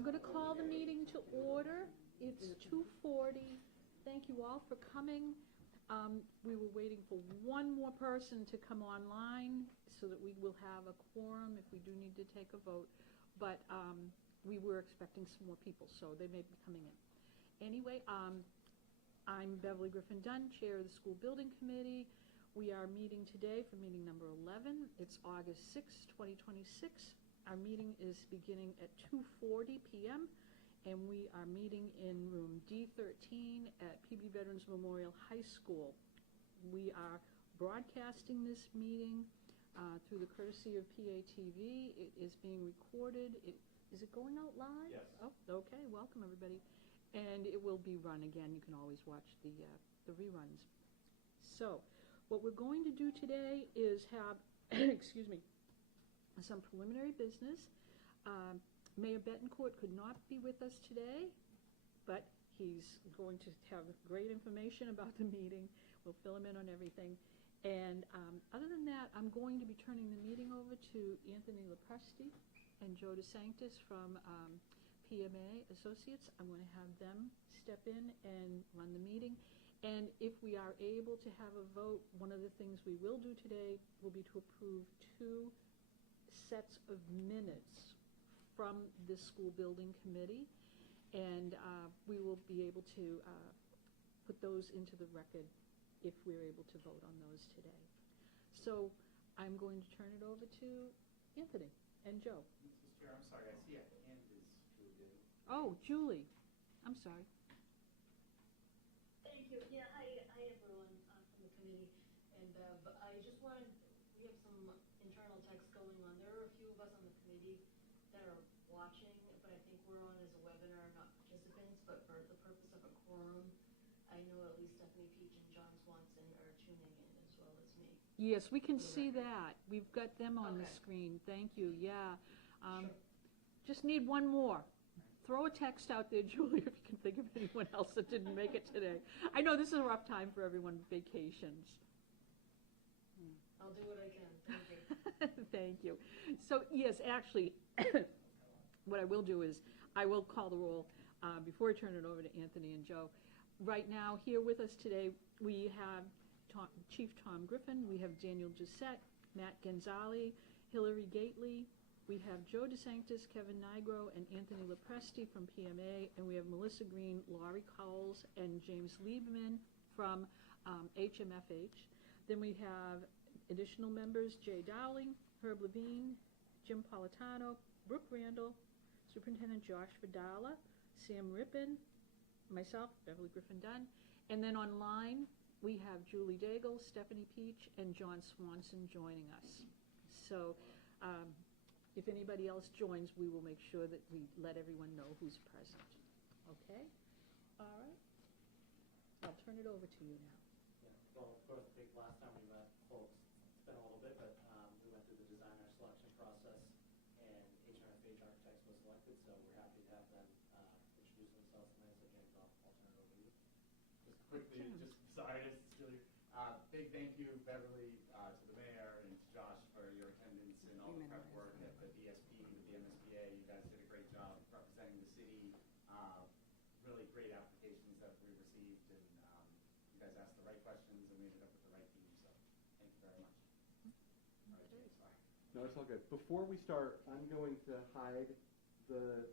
I'm going to call the meeting to order. It's 2:40. Thank you all for coming. We were waiting for one more person to come online so that we will have a quorum if we do need to take a vote. But we were expecting some more people, so they may be coming in. Anyway, I'm Beverly Griffin Dunn, Chair of the School Building Committee. We are meeting today for meeting number 11. It's August 6, 2026. Our meeting is beginning at 2:40 p.m. and we are meeting in room D13 at Peabody Veterans Memorial High School. We are broadcasting this meeting through the courtesy of PATV. It is being recorded. Is it going out live? Yes. Oh, okay. Welcome, everybody. And it will be run again. You can always watch the reruns. So, what we're going to do today is have, excuse me, some preliminary business. Mayor Betancourt could not be with us today, but he's going to have great information about the meeting. We'll fill him in on everything. And other than that, I'm going to be turning the meeting over to Anthony Lepresti and Joe DeSanctis from PMA Associates. I'm going to have them step in and run the meeting. And if we are able to have a vote, one of the things we will do today will be to approve 2 sets of minutes from this school building committee. And we will be able to put those into the record if we're able to vote on those today. So I'm going to turn it over to Anthony and Joe. Mrs. Chair, I'm sorry, I see a hand is Julie. Oh, Julie. I'm sorry. Thank you. Yeah, hi everyone from the committee. And but I just wanted, we have some internal text going on. There are a few of us on the committee that are watching, but I think we're on as a webinar, not participants, but for the purpose of a quorum, I know at least Stephanie Peach and John Swanson are tuning in as well as me. Yes, we can see that. We've got them on the screen. Thank you. Yeah. Sure. Just need one more. Throw a text out there, Julie, if you can think of anyone else that didn't make it today. I know this is a rough time for everyone, vacations. I'll do what I can. Thank you. Thank you. So, yes, actually, what I will do is I will call the roll before I turn it over to Anthony and Joe. Right now, here with us today, we have Chief Tom Griffin, we have Daniel Gisette, Matt Gonzalez, Hillary Gately, we have Joe DeSanctis, Kevin Nigro, and Anthony Lepresti from PMA, and we have Melissa Green, Laurie Cowles, and James Liebman from HMFH. Then we have additional members, Jay Dowling, Herb Levine, Jim Politano, Brooke Randall, Superintendent Josh Vidala, Sam Rippin, myself, Beverly Griffin Dunn, and then online we have Julie Daigle, Stephanie Peach, and John Swanson joining us. So if anybody else joins, we will make sure that we let everyone know who's present. Okay? All right. I'll turn it over to you now. Yeah, well, of course, I think last time we met, folks, it's been a little bit, but we went through the designer selection process, and HMFH Architects was selected, so we're happy to have them introduce themselves tonight. So, James, I'll turn it over to you. Just quickly, sorry, this is Julie. Big thank you, Beverly, to the mayor and to Josh for your attendance and all the prep work at the DSP with the MSBA. You guys did a great job representing the city. Really great applications that we received, and you guys asked the right questions and made it up with the right team. So thank you very much. All right, James, sorry. No, it's all good. Before we start, I'm going to hide the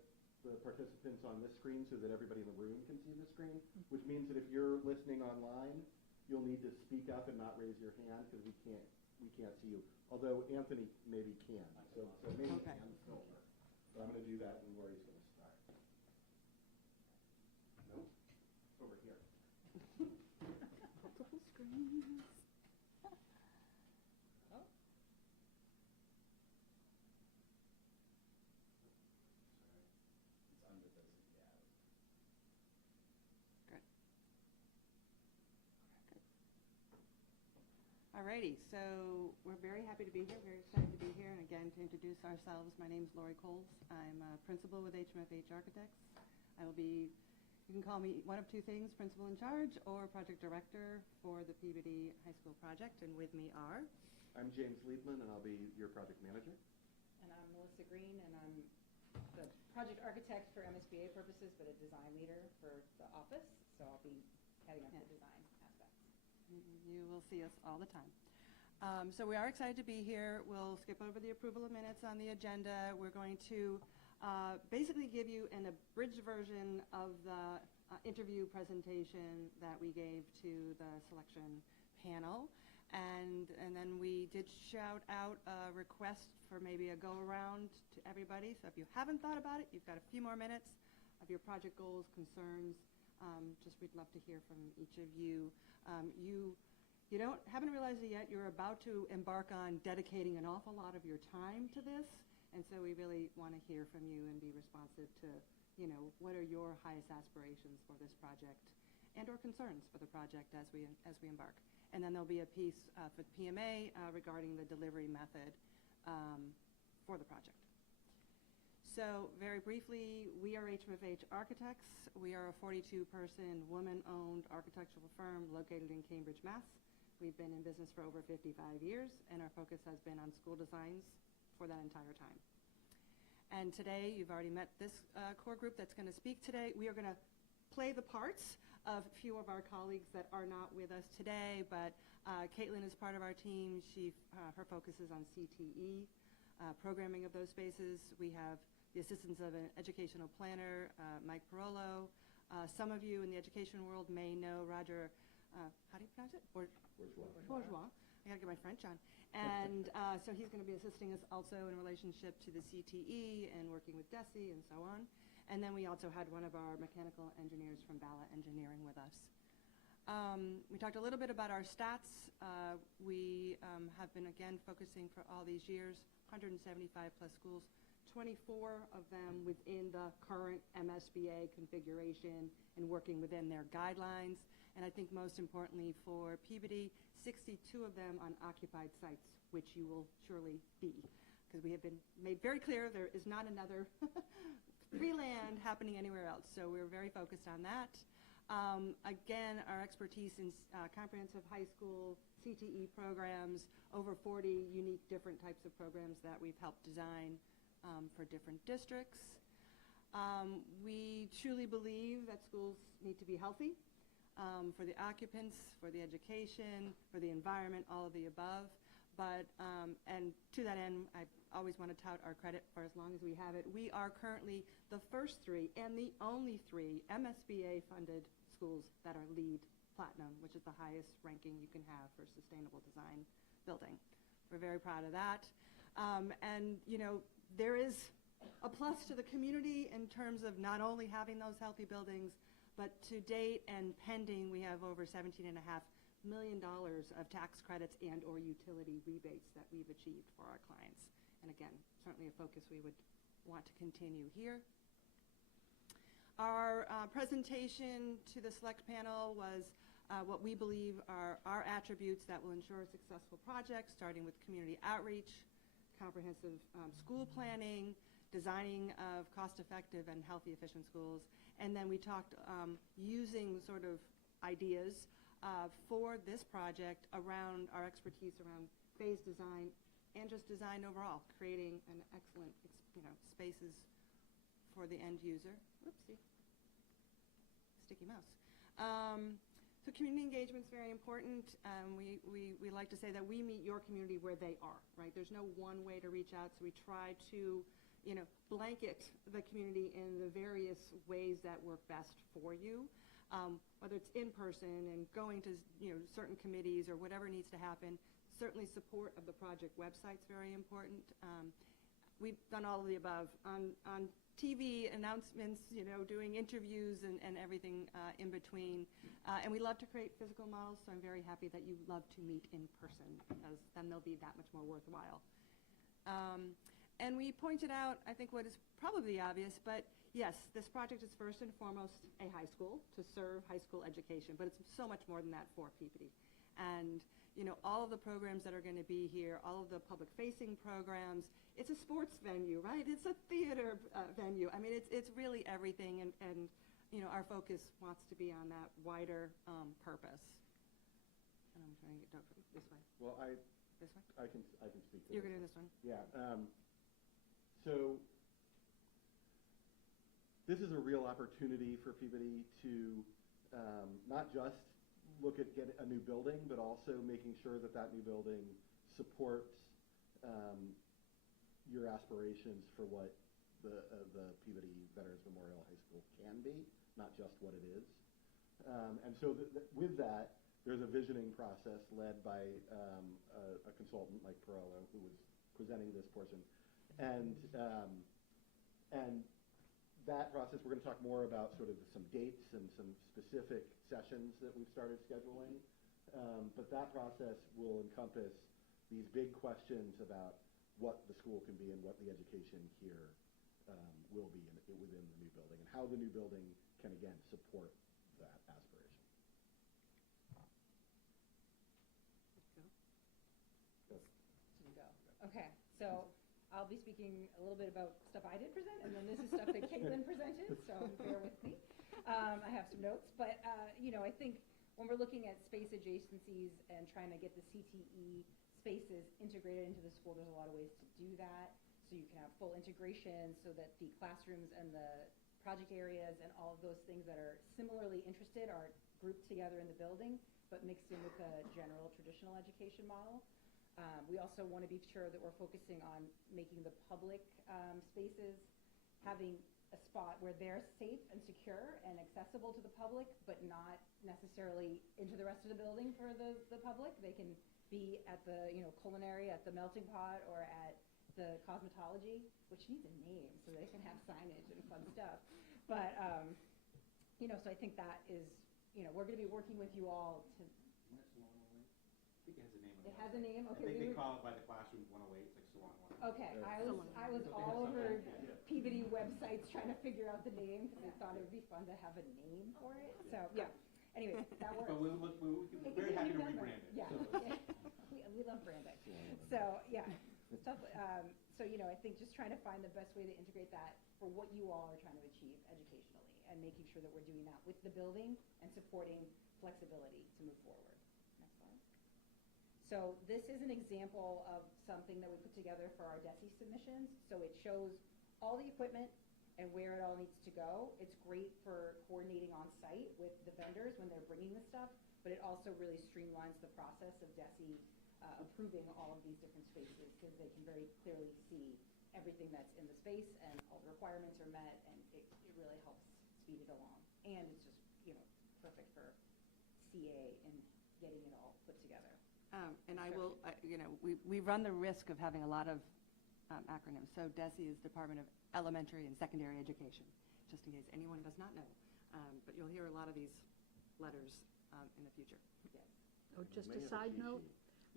participants on this screen so that everybody in the room can see the screen, which means that if you're listening online, you'll need to speak up and not raise your hand because we can't see you. Although Anthony maybe can. So maybe he can filter. But I'm going to do that and Lori's going to start. Nope. Over here. Multiple screens. Oh. It's under those, yeah. Good. Alrighty, so we're very happy to be here, very excited to be here, and again, to introduce ourselves, my name is Laurie Coles. I'm a principal with HMFH Architects. I will be, you can call me one of 2 things, principal in charge or project director for the Peabody High School project, and with me are? I'm James Liebman, and I'll be your project manager. And I'm Melissa Green, and I'm the project architect for MSBA purposes, but a design leader for the office. So I'll be heading up the design aspects. You will see us all the time. So we are excited to be here. We'll skip over the approval of minutes on the agenda. We're going to basically give you an abridged version of the interview presentation that we gave to the selection panel. And then we did shout out a request for maybe a go-around to everybody. So if you haven't thought about it, you've got a few more minutes of your project goals, concerns. We'd love to hear from each of you. You haven't realized it yet, you're about to embark on dedicating an awful lot of your time to this, and so we really want to hear from you and be responsive to, what are your highest aspirations for this project and or concerns for the project as we embark. And then there'll be a piece for PMA regarding the delivery method for the project. So very briefly, we are HMFH Architects. We are a 42-person, woman-owned architectural firm located in Cambridge, Mass. We've been in business for over 55 years, and our focus has been on school designs for that entire time. And today, you've already met this core group that's going to speak today. We are going to play the parts of a few of our colleagues that are not with us today, but Caitlin is part of our team. Her focus is on CTE, programming of those spaces. We have the assistance of an educational planner, Mike Parolo. Some of you in the education world may know Roger, how do you pronounce it? Bourgeois. I got to get my French on. And so he's going to be assisting us also in relationship to the CTE and working with DESE and so on. And then we also had one of our mechanical engineers from Bala Engineering with us. We talked a little bit about our stats. We have been, again, focusing for all these years, 175 plus schools, 24 of them within the current MSBA configuration and working within their guidelines. And I think most importantly for Peabody, 62 of them on occupied sites, which you will surely be. Because we have been made very clear there is not another free land happening anywhere else. So we're very focused on that. Again, our expertise in comprehensive high school CTE programs, over 40 unique different types of programs that we've helped design for different districts. We truly believe that schools need to be healthy for the occupants, for the education, for the environment, all of the above. But, and to that end, I always want to tout our credit for as long as we have it. We are currently the first 3 and the only 3 MSBA-funded schools that are LEED Platinum, which is the highest ranking you can have for sustainable design building. We're very proud of that. And, there is a plus to the community in terms of not only having those healthy buildings, but to date and pending, we have over $17.5 million of tax credits and or utility rebates that we've achieved for our clients. And again, certainly a focus we would want to continue here. Our presentation to the select panel was what we believe are our attributes that will ensure a successful project, starting with community outreach, comprehensive school planning, designing of cost-effective and healthy, efficient schools. And then we talked using sort of ideas for this project around our expertise around phase design and just design overall, creating an excellent, spaces for the end user. Whoopsie, sticky mouse. So community engagement is very important. We like to say that we meet your community where they are, right? There's no one way to reach out, so we try to, blanket the community in the various ways that work best for you, whether it's in person and going to, certain committees or whatever needs to happen. Certainly support of the project website's very important. We've done all of the above on TV announcements, doing interviews and everything in between. And we love to create physical models, so I'm very happy that you love to meet in person, because then they'll be that much more worthwhile. And we pointed out, I think, what is probably obvious, but yes, this project is first and foremost a high school to serve high school education, but it's so much more than that for Peabody. And all of the programs that are going to be here, all of the public-facing programs, it's a sports venue, right? It's a theater venue. I mean, it's really everything, and our focus wants to be on that wider purpose. And I'm trying to get this way. Well, This way? I can speak to You're this going to do one. this one? Yeah. So this is a real opportunity for Peabody to not just look at getting a new building, but also making sure that that new building supports your aspirations for what the Peabody Veterans Memorial High School can be, not just what it is. And so with that, there's a visioning process led by a consultant like Perello, who was presenting this portion. And that process, we're going to talk more about sort of some dates and some specific sessions that we've started scheduling. But that process will encompass these big questions about what the school can be and what the education here will be within the new building, and how the new building can, again, support that aspiration. Go. Okay, so I'll be speaking a little bit about stuff I did present, and then this is stuff that Caitlin presented, so bear with me. I have some notes, but I think when we're looking at space adjacencies and trying to get the CTE spaces integrated into the school, there's a lot of ways to do that. So you can have full integration so that the classrooms and the project areas and all of those things that are similarly interested are grouped together in the building, but mixed in with the general traditional education model. We also want to be sure that we're focusing on making the public spaces having a spot where they're safe and secure and accessible to the public, but not necessarily into the rest of the building for the public. They can be at the culinary, at the melting pot, or at the cosmetology, which needs a name so they can have signage and fun stuff. But so I think that is, we're going to be working with you all to. I think it has a name. It has a name. Okay. I think they call it by the classroom 108, it's like Salon 108. Okay, I was all over Peabody websites trying to figure out the name because I thought it would be fun to have a name for it. So yeah. Anyway, that works. But we're very happy to rebrand it. Yeah. We love branding. So yeah. Stuff, so I think just trying to find the best way to integrate that for what you all are trying to achieve educationally, and making sure that we're doing that with the building and supporting flexibility to move forward. Next slide. So this is an example of something that we put together for our DESE submissions. So it shows all the equipment and where it all needs to go. It's great for coordinating on site with the vendors when they're bringing the stuff, but it also really streamlines the process of DESE approving all of these different spaces, because they can very clearly see everything that's in the space and all the requirements are met, and it really helps speed it along. And it's just, perfect for CA and getting it all put together. And I will, we run the risk of having a lot of acronyms. So DESE is Department of Elementary and Secondary Education, just in case anyone does not know. But you'll hear a lot of these letters in the future. Yes. Oh, just a side note,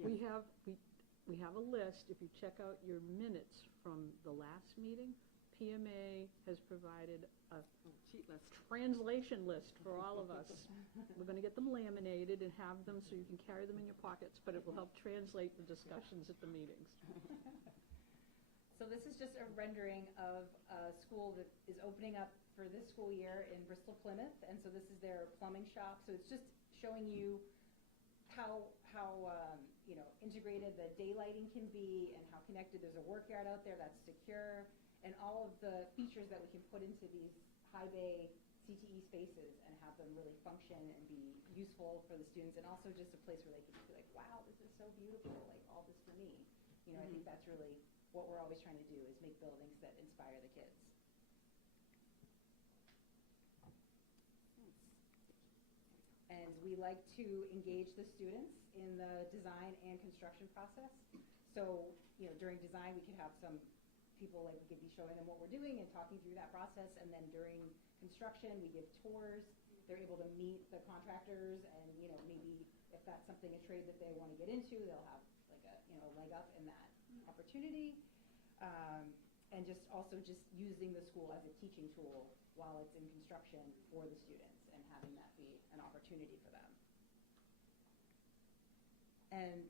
we have a list. If you check out your minutes from the last meeting, PMA has provided a cheat list, translation list for all of us. We're going to get them laminated and have them so you can carry them in your pockets, but it will help translate the discussions at the meetings. So this is just a rendering of a school that is opening up for this school year in Bristol, Plymouth, and so this is their plumbing shop. So it's just showing you how integrated the daylighting can be, and how connected. There's a work yard out there that's secure, and all of the features that we can put into these high bay CTE spaces and have them really function and be useful for the students, and also just a place where they can be like, wow, this is so beautiful, like all this for me. I think that's really what we're always trying to do, is make buildings that inspire the kids. And we like to engage the students in the design and construction process. So, during design, we could have some people, we could be showing them what we're doing and talking through that process. And then during construction, we give tours. They're able to meet the contractors, and, maybe if that's something, a trade that they want to get into, they'll have like a leg up in that opportunity. And just using the school as a teaching tool while it's in construction for the students, and having that be an opportunity for them. And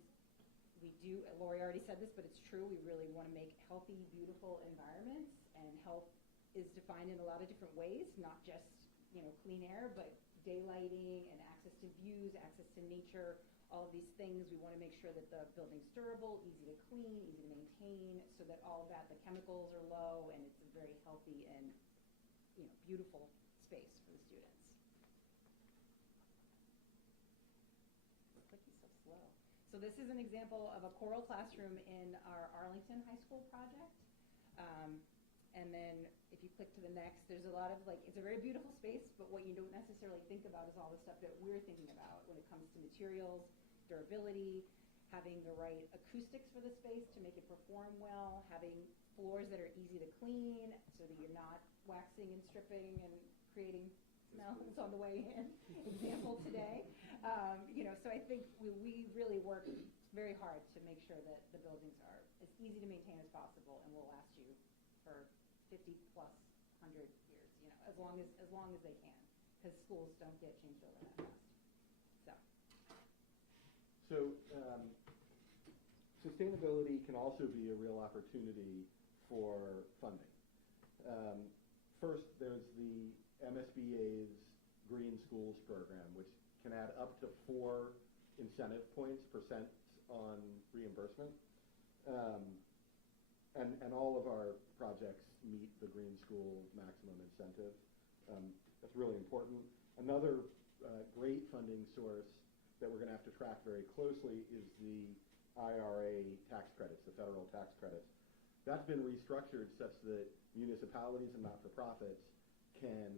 we do, Lori already said this, but it's true, we really want to make healthy, beautiful environments, and health is defined in a lot of different ways, not just, clean air, but daylighting and access to views, access to nature, all of these things. We want to make sure that the building's durable, easy to clean, easy to maintain, so that all of that, the chemicals are low, and it's a very healthy and, beautiful space for the students. Clicky's so slow. So this is an example of a choral classroom in our Arlington High School project. And then if you click to the next, there's a lot of it's a very beautiful space, but what you don't necessarily think about is all the stuff that we're thinking about when it comes to materials, durability, having the right acoustics for the space to make it perform well, having floors that are easy to clean so that you're not waxing and stripping and creating smells on the way in. Example today. So I think we really work very hard to make sure that the buildings are as easy to maintain as possible and will last you for 50 plus 100 years, as long as they can, because schools don't get changed over that fast. So sustainability can also be a real opportunity for funding. First, there's the MSBA's Green Schools program, which can add up to 4 incentive points % on reimbursement. And all of our projects meet the Green School maximum incentive. That's really important. Another great funding source that we're going to have to track very closely is the IRA tax credits, the federal tax credits. That's been restructured such that municipalities and not-for-profits can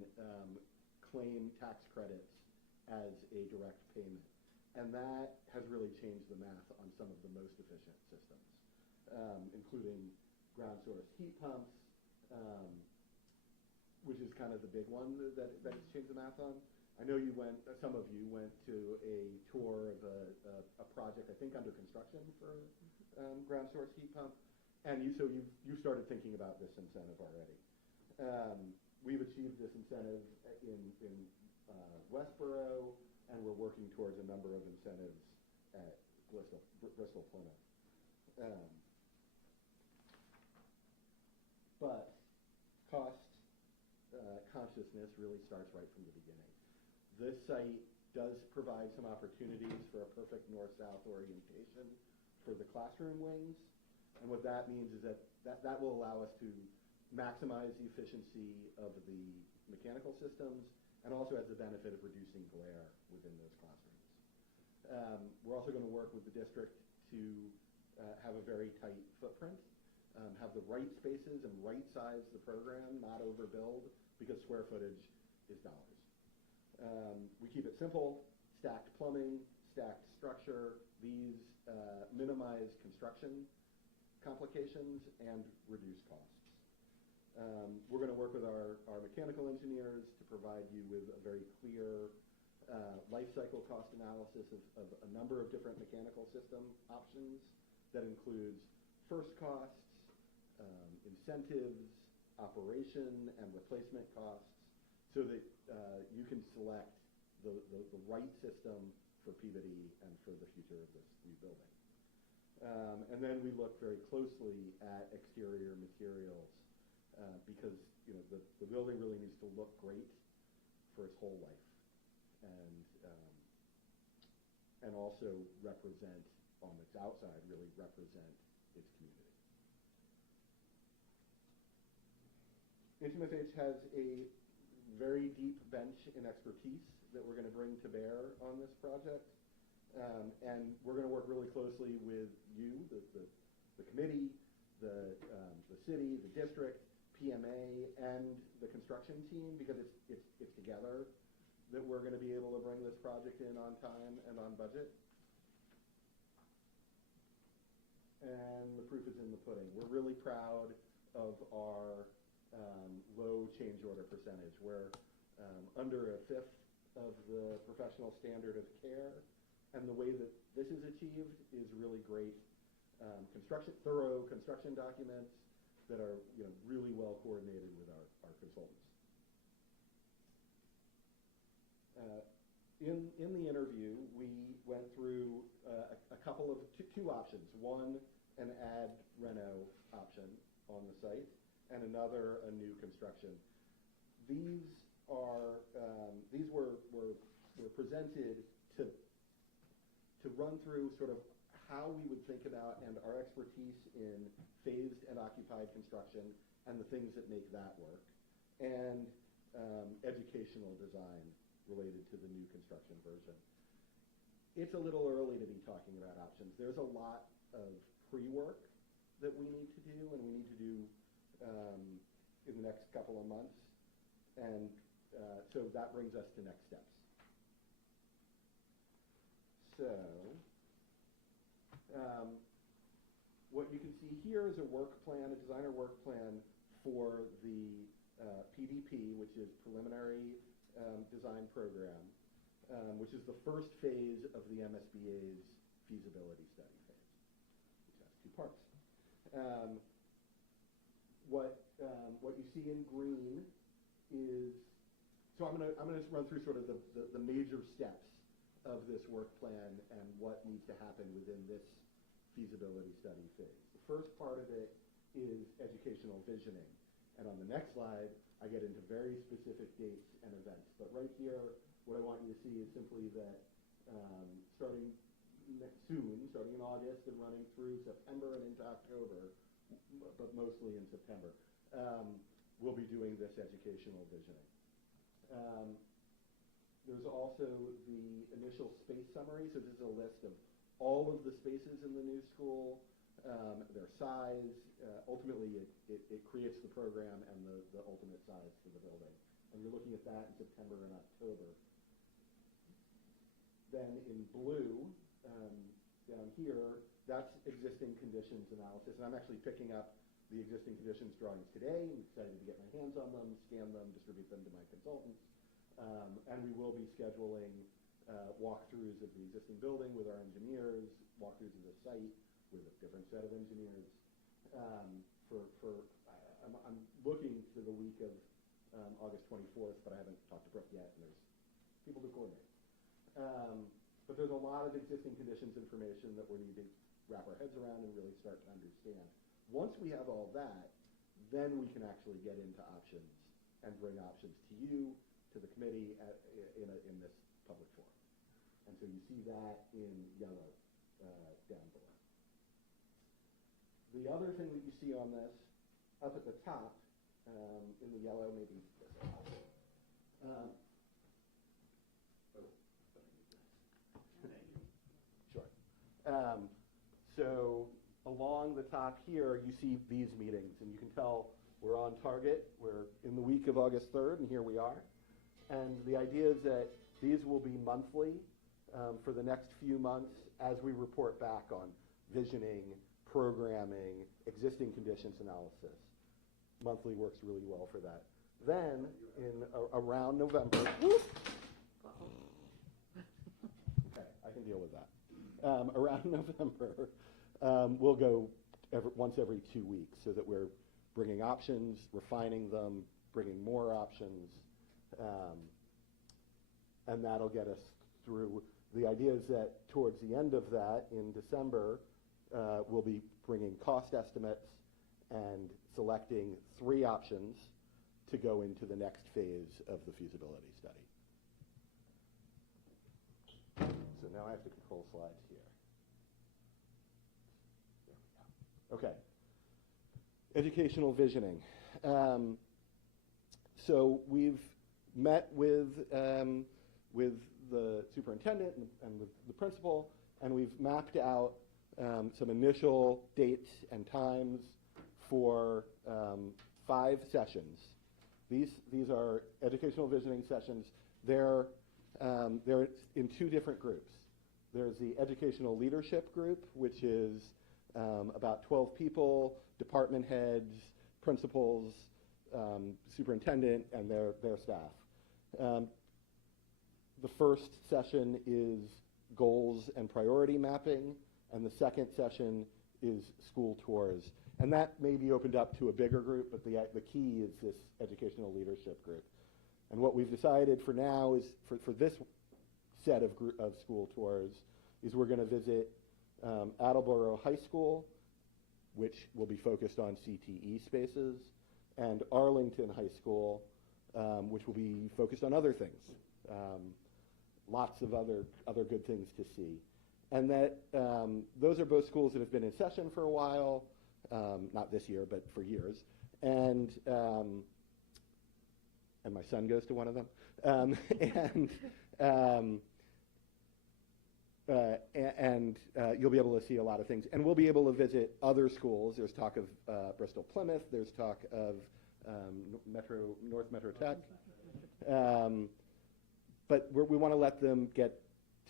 claim tax credits as a direct payment. And that has really changed the math on some of the most efficient systems, including ground source heat pumps, which is kind of the big one that has changed the math on. I know some of you went to a tour of a project, I think, under construction for ground source heat pump, and you started thinking about this incentive already. We've achieved this incentive in Westboro, and we're working towards a number of incentives at Bristol Plymouth. But cost consciousness really starts right from the beginning. This site does provide some opportunities for a perfect north-south orientation for the classroom wings. And what that means is that will allow us to maximize the efficiency of the mechanical systems, and also has the benefit of reducing glare within those classrooms. We're also going to work with the district to have a very tight footprint, have the right spaces and right size the program, not overbuild, because square footage is dollars. We keep it simple, stacked plumbing, stacked structure. These minimize construction complications and reduce costs. We're going to work with our mechanical engineers to provide you with a very clear life cycle cost analysis of a number of different mechanical system options that includes first costs, incentives, operation, and replacement costs, so that you can select the right system for Peabody and for the future of this new building. And then we look very closely at exterior materials because the building really needs to look great for its whole life, and also represent on its outside, really represent its community. HMFH has a very deep bench in expertise that we're going to bring to bear on this project. And we're going to work really closely with you, the committee, the city, the district, PMA, and the construction team, because it's together that we're going to be able to bring this project in on time and on budget. And the proof is in the pudding. We're really proud of our low change order percentage. We're under a fifth of the professional standard of care. And the way that this is achieved is really great thorough construction documents that are really well coordinated with our consultants. In the interview, we went through a couple of two options. One, an add reno option on the site, and another, a new construction. These were presented to run through sort of how we would think about and our expertise in phased and occupied construction and the things that make that work. And educational design related to the new construction version. It's a little early to be talking about options. There's a lot of pre-work that we need to do, and we need to do in the next couple of months. And so that brings us to next steps. So what you can see here is a work plan, a designer work plan for the PDP, which is Preliminary Design Program, which is the first phase of the MSBA's feasibility study phase, which has two parts. What you see in green is, so I'm gonna just run through sort of the major steps of this work plan and what needs to happen within this feasibility study phase. The first part of it is educational visioning. And on the next slide, I get into very specific dates and events. But right here, what I want you to see is simply that starting soon, starting in August and running through September and into October, but mostly in September, we'll be doing this educational visioning. There's also the initial space summary. So this is a list of all of the spaces in the new school, their size. Ultimately, it creates the program and the ultimate size for the building. And you're looking at that in September and October. Then in blue, down here, that's existing conditions analysis. And I'm actually picking up the existing conditions drawings today. I'm excited to get my hands on them, scan them, distribute them to my consultants. And we will be scheduling walkthroughs of the existing building with our engineers, walkthroughs of the site with a different set of engineers. I'm looking to the week of August 24th, but I haven't talked to Brooke yet, and there's people to coordinate. But there's a lot of existing conditions information that we need to wrap our heads around and really start to understand. Once we have all that, then we can actually get into options and bring options to you, to the committee in this public forum. And so you see that in yellow down below. The other thing that you see on this, up at the top, in the yellow, maybe this. Sure. So along the top here, you see these meetings, and you can tell we're on target. We're in the week of August 3rd, and here we are. And the idea is that these will be monthly for the next few months as we report back on visioning, programming, existing conditions analysis. Monthly works really well for that. Then, around November, okay, I can deal with that. Around November, we'll go once every 2 weeks so that we're bringing options, refining them, bringing more options, and that'll get us through. The idea is that towards the end of that, in December, we'll be bringing cost estimates and selecting 3 options to go into the next phase of the feasibility study. So now I have to control slides here. There we go. Okay. Educational visioning. So we've met with the superintendent and with the principal, and we've mapped out some initial dates and times for 5 sessions. These are educational visioning sessions. They're in 2 different groups. There's the educational leadership group, which is about 12 people, department heads, principals, superintendent, and their staff. The first session is goals and priority mapping, and the second session is school tours. And that may be opened up to a bigger group, but the key is this educational leadership group. And what we've decided for now is, for this set of school tours, is we're going to visit Attleboro High School, which will be focused on CTE spaces, and Arlington High School, which will be focused on other things. Lots of other good things to see. And that those are both schools that have been in session for a while, not this year, but for years. And and my son goes to one of them. And you'll be able to see a lot of things. And we'll be able to visit other schools. There's talk of Bristol Plymouth. There's talk of North Metro Tech. But we want to let them get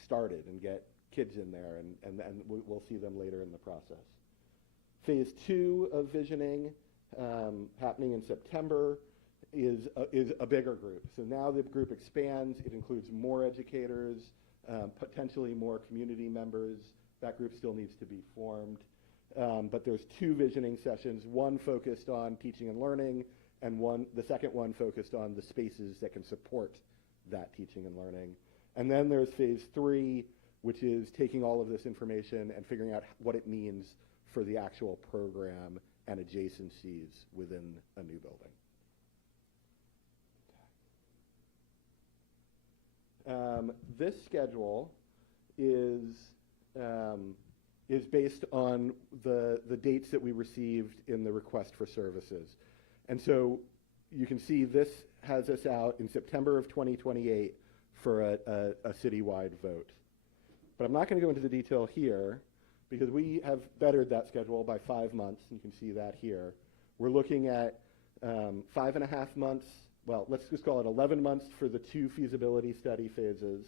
started and get kids in there, and we'll see them later in the process. Phase 2 of visioning, happening in September, is a bigger group. So now the group expands. It includes more educators, potentially more community members. That group still needs to be formed. But there's 2 visioning sessions, one focused on teaching and learning, and the second one focused on the spaces that can support that teaching and learning. And then there's phase 3, which is taking all of this information and figuring out what it means for the actual program and adjacencies within a new building. This schedule is based on the dates that we received in the request for services. And so you can see this has us out in September of 2028 for a citywide vote. But I'm not going to go into the detail here because we have bettered that schedule by 5 months. You can see that here. We're looking at 5.5 months. Well, let's just call it 11 months for the 2 feasibility study phases.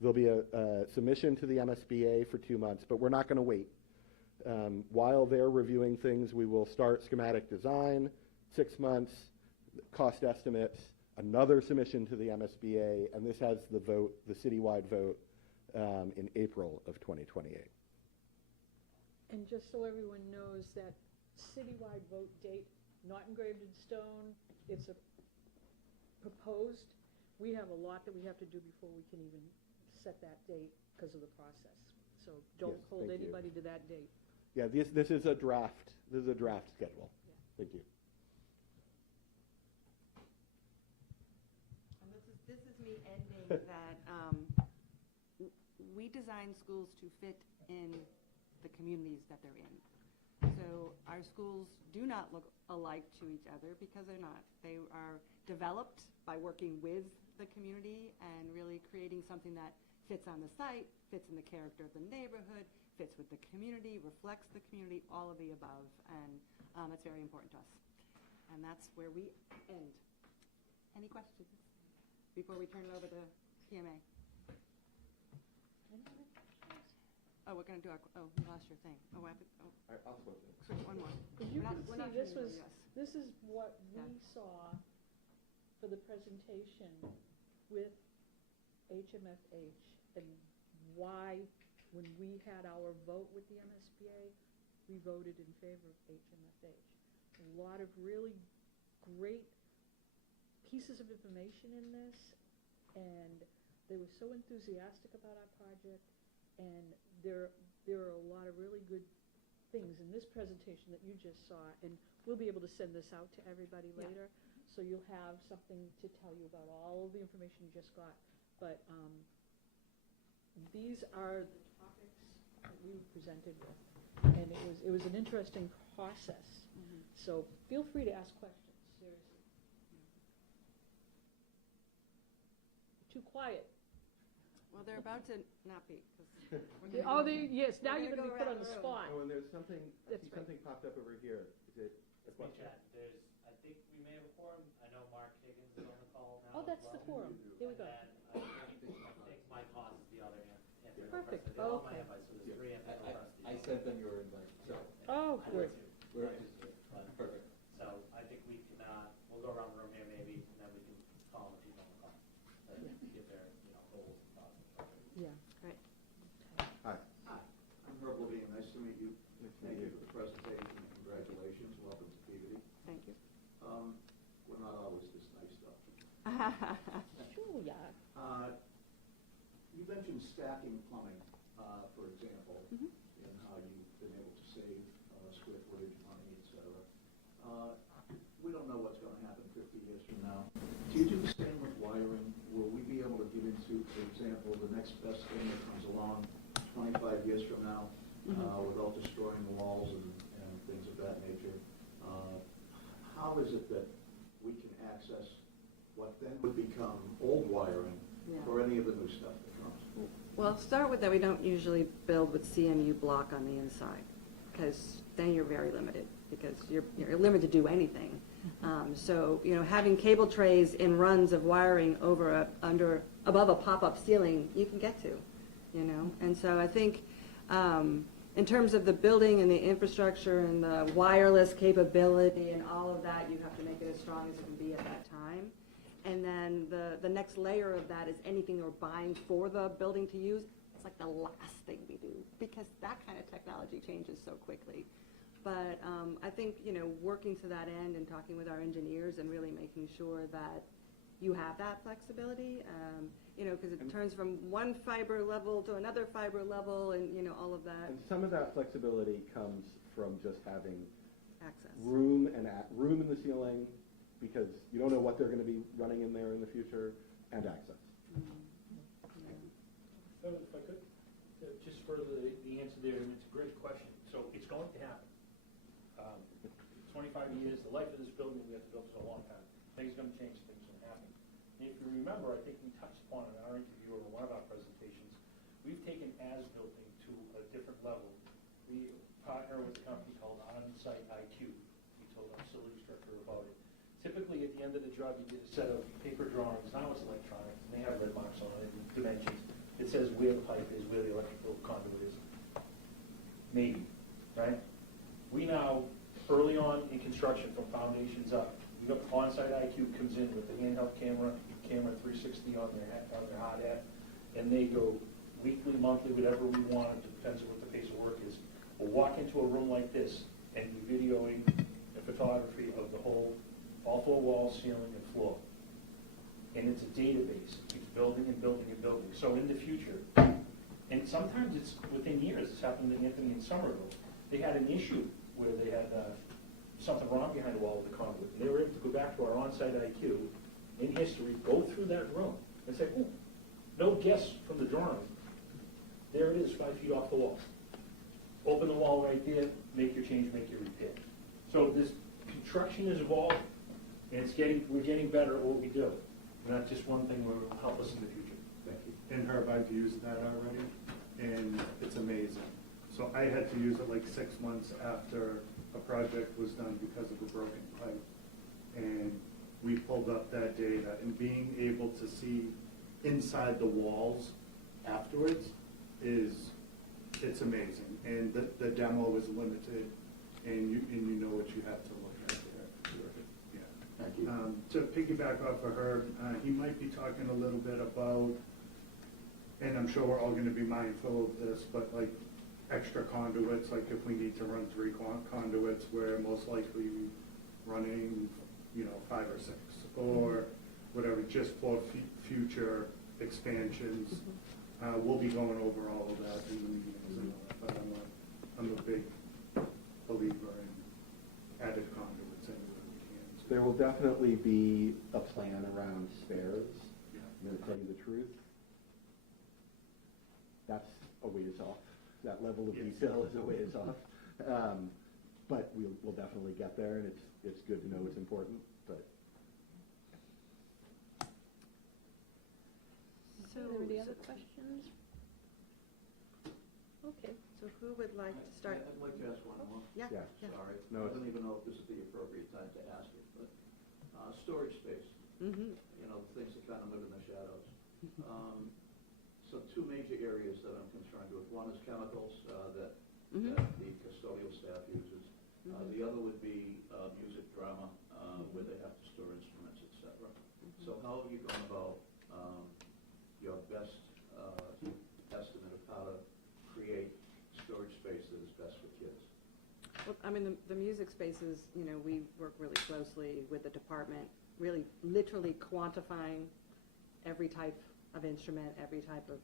There'll be a submission to the MSBA for 2 months, but we're not going to wait. While they're reviewing things, we will start schematic design, 6 months, cost estimates, another submission to the MSBA, and this has the vote, the citywide vote, in April of 2028. And just so everyone knows, that citywide vote date, not engraved in stone, it's a proposed. We have a lot that we have to do before we can even set that date because of the process. So don't Yes, hold thank you. anybody to that date. Yeah, this is a draft. This is a draft schedule. Yeah. Thank you. And this is me ending that we design schools to fit in the communities that they're in. So our schools do not look alike to each other because they're not. They are developed by working with the community and really creating something that fits on the site, fits in the character of the neighborhood, fits with the community, reflects the community, all of the above. And it's very important to us. And that's where we end. Any questions before we turn it over to PMA? Oh, we're going to do our, oh, you lost your thing. Oh, I have to, oh, All right, I'll switch it. switch one more. As you can We're see, not this turning was, it over to us. this is what we Yeah. saw for the presentation with HMFH, and why, when we had our vote with the MSBA, we voted in favor of HMFH. A lot of really great pieces of information in this, and they were so enthusiastic about our project, and there are a lot of really good things in this presentation that you just saw, and we'll be able to send this out to everybody Yeah. later, so you'll have something to tell you about all of the information you just got. But these are the topics that we were presented with, and it was an interesting process. Mhm. So feel free to ask questions, seriously. Too quiet. Well, they're about to not be. 'Cause Oh, yes, now We're you're gonna gonna be go put on around the the room. spot. Oh, and there's something, I That's see right. something popped up over here. Is it a Hey, question? Chad, I think we may have a quorum. I know Mark Higgins is on the call now. Oh, as that's the well. quorum. Here we And go. then I think Mike Haas is the other answer. Perfect. They all my Okay. invites, so there's 3 answers. I sent them your invite, so. Oh, I good. would too. We're- But- Perfect. So I think we can, we'll go around the room here maybe, and then we can call the people on the call. And get their, goals and thoughts. Yeah. Great. Hi. Hi, I'm Herb Levine, nice to meet you. Nice to Thank meet you you. for the presentation, and congratulations, welcome to Peabody. Thank you. We're not always this nice, though. Sure, yeah. You mentioned stacking plumbing, for example, Mhm. and how you've been able to save square footage, money, et cetera. We don't know what's gonna happen 50 years from now. Do you do the same with wiring? Will we be able to get into, for example, the next best thing that comes along 25 years from now, without destroying the walls and things of that nature? How is it that we can access what then would become old wiring Yeah. for any of the new stuff that comes? Well, I'll start with that, we don't usually build with CMU block on the inside, because then you're very limited, because you're limited to do anything. So, having cable trays in runs of wiring above a pop-up ceiling, you can get to, And so I think, in terms of the building and the infrastructure and the wireless capability and all of that, you have to make it as strong as it can be at that time. And then the next layer of that is anything we're buying for the building to use. It's like the last thing we do, because that kind of technology changes so quickly. But I think, working to that end and talking with our engineers and really making sure that you have that flexibility, because it turns from one fiber level to another fiber level and, all of that. And some of that flexibility comes from just having Access. room in the ceiling, because you don't know what they're going to be running in there in the future, and access. If I could, just further the answer there, and it's a great question. So it's going to happen. 25 years, the life of this building, we have to build for a long time. Things are going to change, things are going to happen. And if you remember, I think we touched upon in our interview or one of our presentations, we've taken as-building to a different level. We partner with a company called On-Site IQ. We told our facilities director about it. Typically, at the end of the job, you get a set of paper drawings. Now it's electronic, and they have red marks on it and dimensions. It says where the pipe is, where the electrical conduit is. Maybe, right? We now, early on in construction, from foundations up, we got On-Site IQ comes in with the handheld camera 360 on their hard hat, and they go weekly, monthly, whatever we want. It depends on what the pace of work is. We'll walk into a room like this and be videoing the photography of the whole, all four walls, ceiling, and floor. And it's a database. It keeps building and building and building. So in the future, and sometimes it's within years. This happened to Anthony in Somerville. They had an issue where they had something wrong behind the wall of the conduit. And they were able to go back to our On-Site IQ in history, go through that room, and say, oh, no guess from the drawing. There it is, 5 feet off the wall. Open the wall right there, make your change, make your repair. So this construction is evolving, and we're getting better at what we do. And that's just one thing that will help us in the future. Thank you. And Herb, I've used that already, and it's amazing. So I had to use it like 6 months after a project was done because of a broken pipe. And we pulled up that data, and being able to see inside the walls afterwards it's amazing. And the demo is limited, and you know what you have to look at there. Yeah. Thank you. To piggyback off of Herb, he might be talking a little bit about, and I'm sure we're all going to be mindful of this, but like extra conduits, like if we need to run 3 conduits, we're most likely running, 5 or 6, or whatever, just for future expansions. We'll be going over all of that in the meetings and all that, but I'm a big believer in added conduits anywhere we can. There will definitely be a plan around spares. Yeah. I'm going to tell you the truth. That's a ways off. That level of Yes. detail is a ways off. But we'll definitely get there, and it's good to know it's important. But So, are there any other questions? Okay. So who would like to start? I'd like to ask one more. Yeah. Yeah. Sorry. No, I don't even know if this is the appropriate time to ask it, but storage space. Mm-hmm. Things that kind of live in the shadows. So 2 major areas that I'm concerned with. One is chemicals that Mhm. the custodial staff uses. The other would be music drama, where they have to store instruments, et cetera. So how have you gone about your best estimate of how to create storage space that is best for kids? Well, I mean, the music spaces, we work really closely with the department, really literally quantifying every type of instrument, every type of,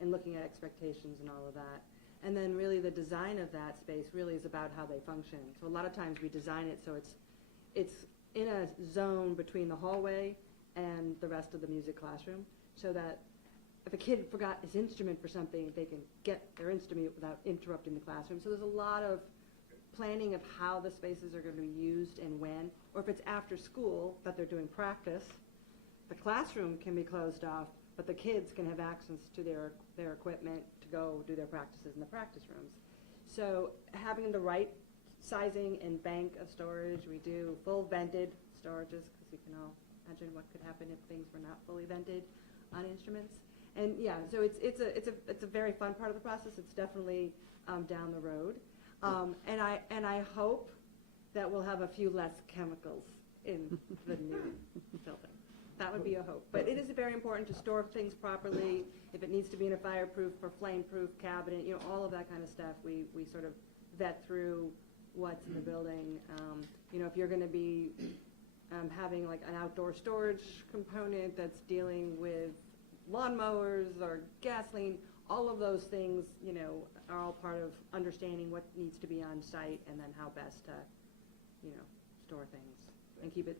and looking at expectations and all of that. And then really the design of that space really is about how they function. So a lot of times we design it so it's in a zone between the hallway and the rest of the music classroom, so that if a kid forgot his instrument for something, they can get their instrument without interrupting the classroom. So there's a lot of planning of how the spaces are going to be used and when, or if it's after school that they're doing practice, the classroom can be closed off, but the kids can have access to their equipment to go do their practices in the practice rooms. So having the right sizing and bank of storage, we do full vented storages, because you can all imagine what could happen if things were not fully vented on instruments. And yeah, so it's a very fun part of the process. It's definitely down the road, and I hope that we'll have a few less chemicals in the new building. That would be a hope. But it is very important to store things properly. If it needs to be in a fireproof or flame-proof cabinet, you know, all of that kind of stuff, we sort of vet through what's in the building. You know, if you're going to be having like an outdoor storage component that's dealing with lawnmowers or gasoline, all of those things, you know, are all part of understanding what needs to be on site and then how best to, you know, store things and keep it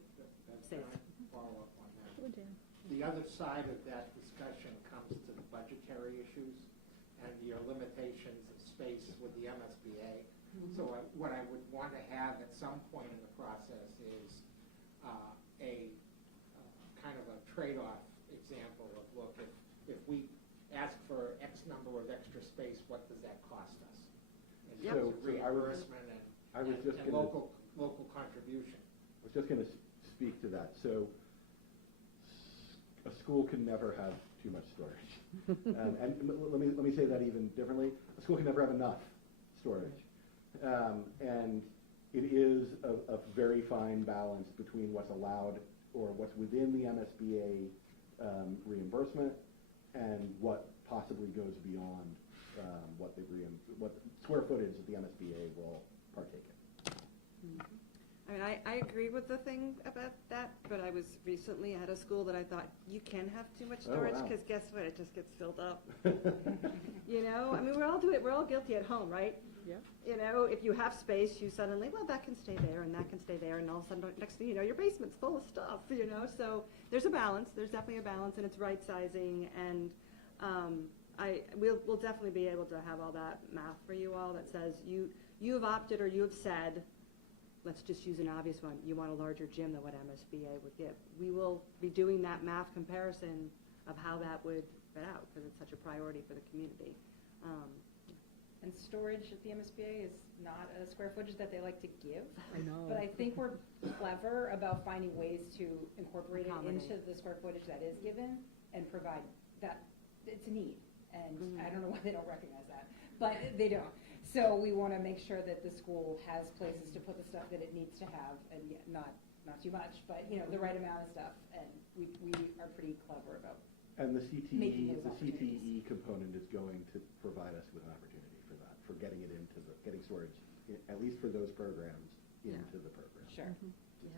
safe. Can I follow up on that? Sure, Dan. The other side of that discussion comes to the budgetary issues and your limitations of space with the MSBA. So what I would want to have at some point in the process is a kind of a trade-off example of, look, if we ask for X number of extra space, what does that cost us? In terms of reimbursement and local contribution. I was just going to speak to that. So a school can never have too much storage. And let me say that even differently. A school can never have enough storage. And it is a very fine balance between what's allowed or what's within the MSBA reimbursement and what possibly goes beyond what square footage that the MSBA will partake in. I mean, I agree with the thing about that, but I was recently at a school that I thought, you can have too much storage, because guess what, it just gets filled up. You know, I mean, we're all guilty at home, right? Yeah. You know, if you have space, you suddenly, well, that can stay there, and that can stay there, and all of a sudden, next thing you know, your basement's full of stuff, you know? So there's a balance, there's definitely a balance, and it's right sizing, and we'll definitely be able to have all that math for you all that says you have opted or you have said, let's just use an obvious one, you want a larger gym than what MSBA would give. We will be doing that math comparison of how that would fit out, because it's such a priority for the community. And storage at the MSBA is not a square footage that they like to give. I know. But I think we're clever about finding ways to incorporate it into the square footage that is given and provide that. It's a need. And I don't know why they don't recognize that, but they don't. So we want to make sure that the school has places to put the stuff that it needs to have, and yet not too much, but you know, the right amount of stuff. And we are pretty clever about. And the making those CTE component is going to provide us with an opportunity for that, for getting it into getting storage, at least for those programs, into the program. Sure. Yeah.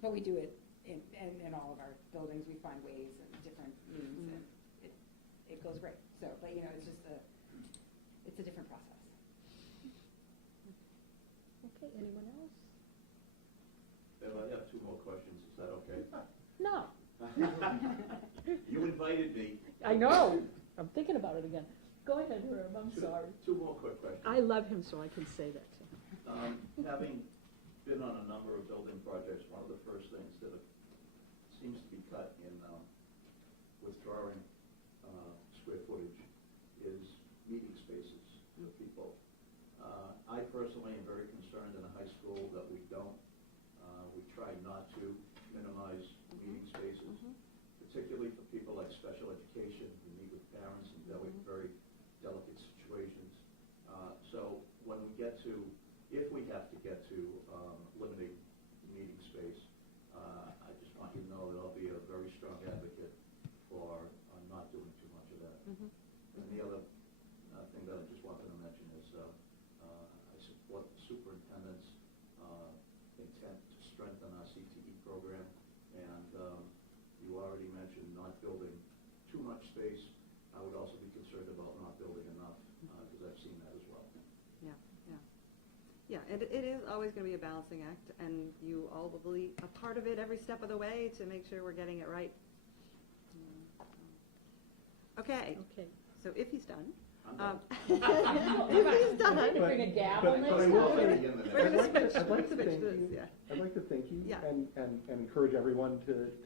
But we do it in all of our buildings. We find ways and different means, and it goes great. So, but you know, it's just it's a different process. Okay, anyone else? I have two more questions. Is that okay? No. You invited me. I know. I'm thinking about it again. Go ahead, Herb. I'm sorry. Two more quick questions. I love him, so I can say that to him. Having been on a number of building projects, one of the first things that seems to be cut in withdrawing square footage is meeting spaces for people. I personally am very concerned in a high school that we don't. We try not to minimize meeting spaces, particularly for people like special education who meet with parents and deal with very delicate situations. So when we get to, if we have to get to limiting meeting space, I just want you to know that I'll be a very strong advocate for not doing too much of that. And the other thing that I just wanted to mention is I support the superintendent's intent to strengthen our CTE program, and you already mentioned not building too much space. I would also be concerned about not building enough, because I've seen that as well. Yeah, and it is always going to be a balancing act, and you all will be a part of it every step of the way to make sure we're getting it right. Okay. So if he's done. I'm done. If he's done. Bring a gavel next I time. will say, We're going to switch. I'd like to switch thank this, you. yeah. I'd like to thank you Yeah. and encourage everyone to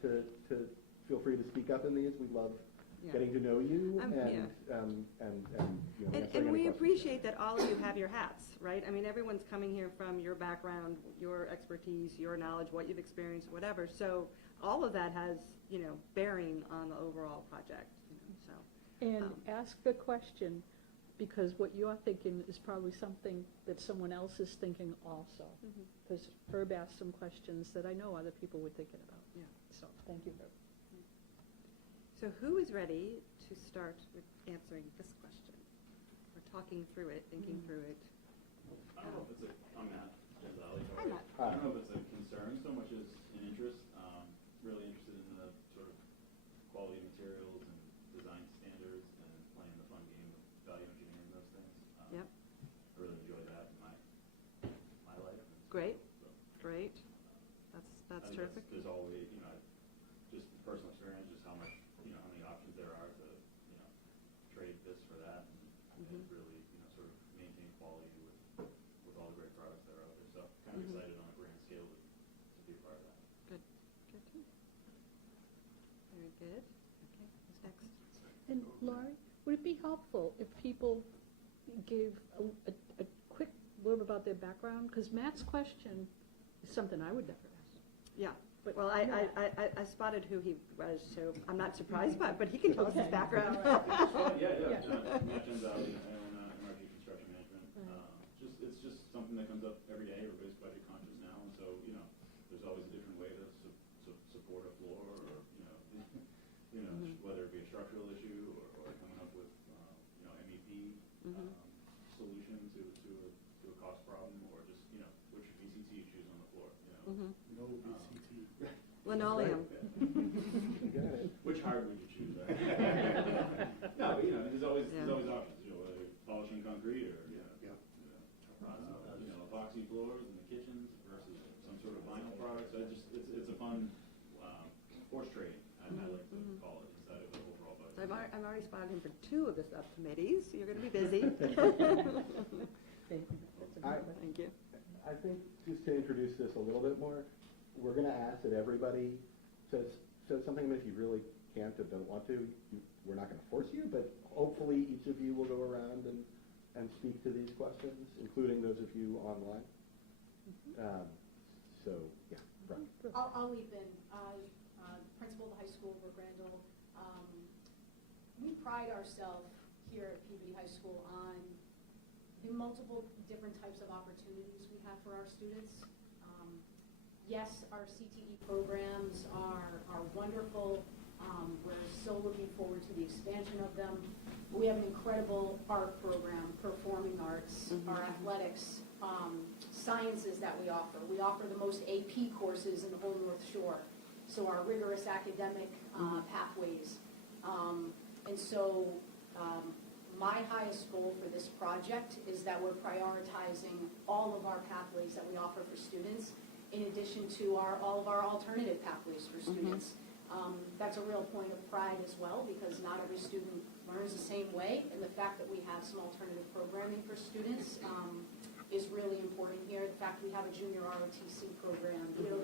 feel free to speak up in these. We love Yeah. getting to know you and, yeah. you know, And answering any we questions. appreciate that all of you have your hats, right? I mean, everyone's coming here from your background, your expertise, your knowledge, what you've experienced, whatever. So all of that has, you know, bearing on the overall project, you know, so. And ask the question, because what you're thinking is probably something that someone else is thinking also. Because Herb asked some questions that I know other people were thinking about. Yeah. So, thank you, Herb. So who is ready to start with answering this question? Or talking through it, thinking through it? I don't know if it's I'm Matt Genzali. Hi, Matt. I don't know if it's a concern so much as an interest. Really interested in the sort of quality of materials and design standards and playing the fun game of value engineering those things. Yep. I really enjoy that in my life. Great, So, great. I That's think terrific. there's always, you know, just personal experience, just how much, you know, how many options there are to, you know, trade this for that and really, you know, sort of maintain quality with all the great products that are out there. So kind of excited on a grand scale to be a part of that. Good, good too. Very good. Okay, who's next? And Laurie, would it be helpful if people gave a quick blurb about their background? Because Matt's question is something I would never ask. Yeah, But well, yeah. I spotted who he was, so I'm not surprised, but he can tell us his Okay. background. Yeah. Yeah. Matt Genzali, I own MRG Construction Management. It's just something that comes up every day. Everybody's budget conscious now, and so, you know, there's always a different way to support a floor, or, you know, whether it be a structural issue or coming up with, you know, MEP solution to a cost problem, or just, you know, which VCT you choose on the floor, you know. No VCT. Linoleum. You got it. Which hardware would you choose, right? No, but, you know, there's always options, you know, whether it's polishing concrete or, you know, epoxy floors in the kitchens versus some sort of vinyl product. So it's a fun horse trading, I like to call it, inside of the overall budget. So I've already spotted him for 2 of the subcommittees, so you're going to be busy. Thank you. That's a good one. Thank you. I think just to introduce this a little bit more, we're going to ask that everybody says something. If you really can't or don't want to, we're not going to force you, but hopefully each of you will go around and speak to these questions, including those of you online. So, yeah, Brian. I'll leap in. Principal of the high school, Brooke Randall. We pride ourselves here at Peabody High School on the multiple different types of opportunities we have for our students. Yes, our CTE programs are wonderful. We're so looking forward to the expansion of them. We have an incredible art program, performing arts, our athletics, sciences that we offer. We offer the most AP courses in the whole North Shore. So our rigorous academic pathways. And so my highest goal for this project is that we're prioritizing all of our pathways that we offer for students, in addition to all of our alternative pathways for students. That's a real point of pride as well, because not every student learns the same way, and the fact that we have some alternative programming for students is really important here. The fact we have a junior ROTC program. You know,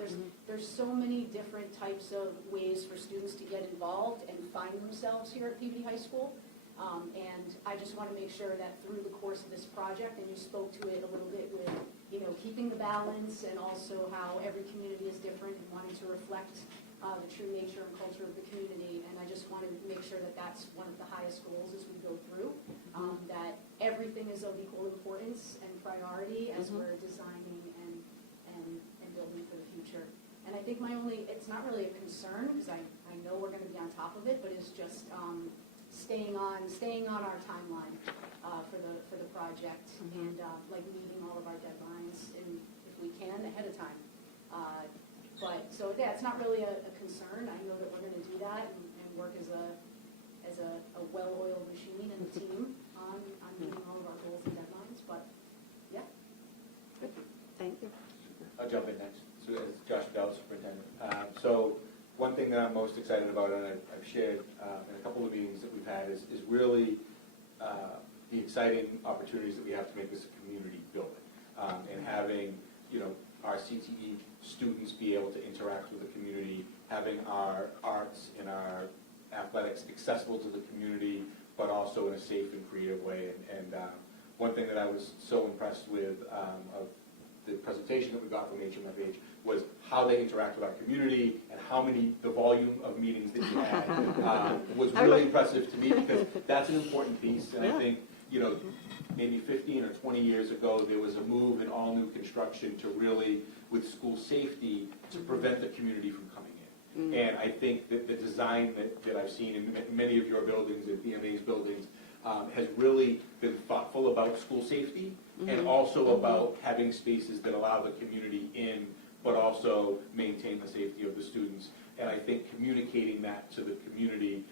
there's so many different types of ways for students to get involved and find themselves here at Peabody High School. And I just want to make sure that through the course of this project, and you spoke to it a little bit with, you know, keeping the balance and also how every community is different and wanting to reflect the true nature and culture of the community. And I just want to make sure that that's one of the highest goals as we go through, that everything is of equal importance and priority as we're designing and building for the future. And I think it's not really a concern, because I know we're going to be on top of it, but it's just staying on our timeline for the project, and like meeting all of our deadlines, and if we can, ahead of time. But so yeah, it's not really a concern. I know that we're going to do that and work as a well-oiled machine and a team on meeting all of our goals and deadlines. But yeah. Good. Thank you. I'll jump in next. So as Josh Bell, superintendent. So one thing that I'm most excited about, and I've shared in a couple of meetings that we've had, is really the exciting opportunities that we have to make this a community building, and having, you know, our CTE students be able to interact with the community, having our arts and our athletics accessible to the community, but also in a safe and creative way. And one thing that I was so impressed with of the presentation that we got from HMFH was how they interact with our community and the volume of meetings that you had was really impressive to me, because that's an important piece. And I think, maybe 15 or 20 years ago, there was a move in all new construction to really, with school safety, to prevent the community from coming in. And I think that the design that I've seen in many of your buildings, and BMA's buildings, has really been thoughtful about school safety and also about having spaces that allow the community in, but also maintain the safety of the students. And I think communicating that to the community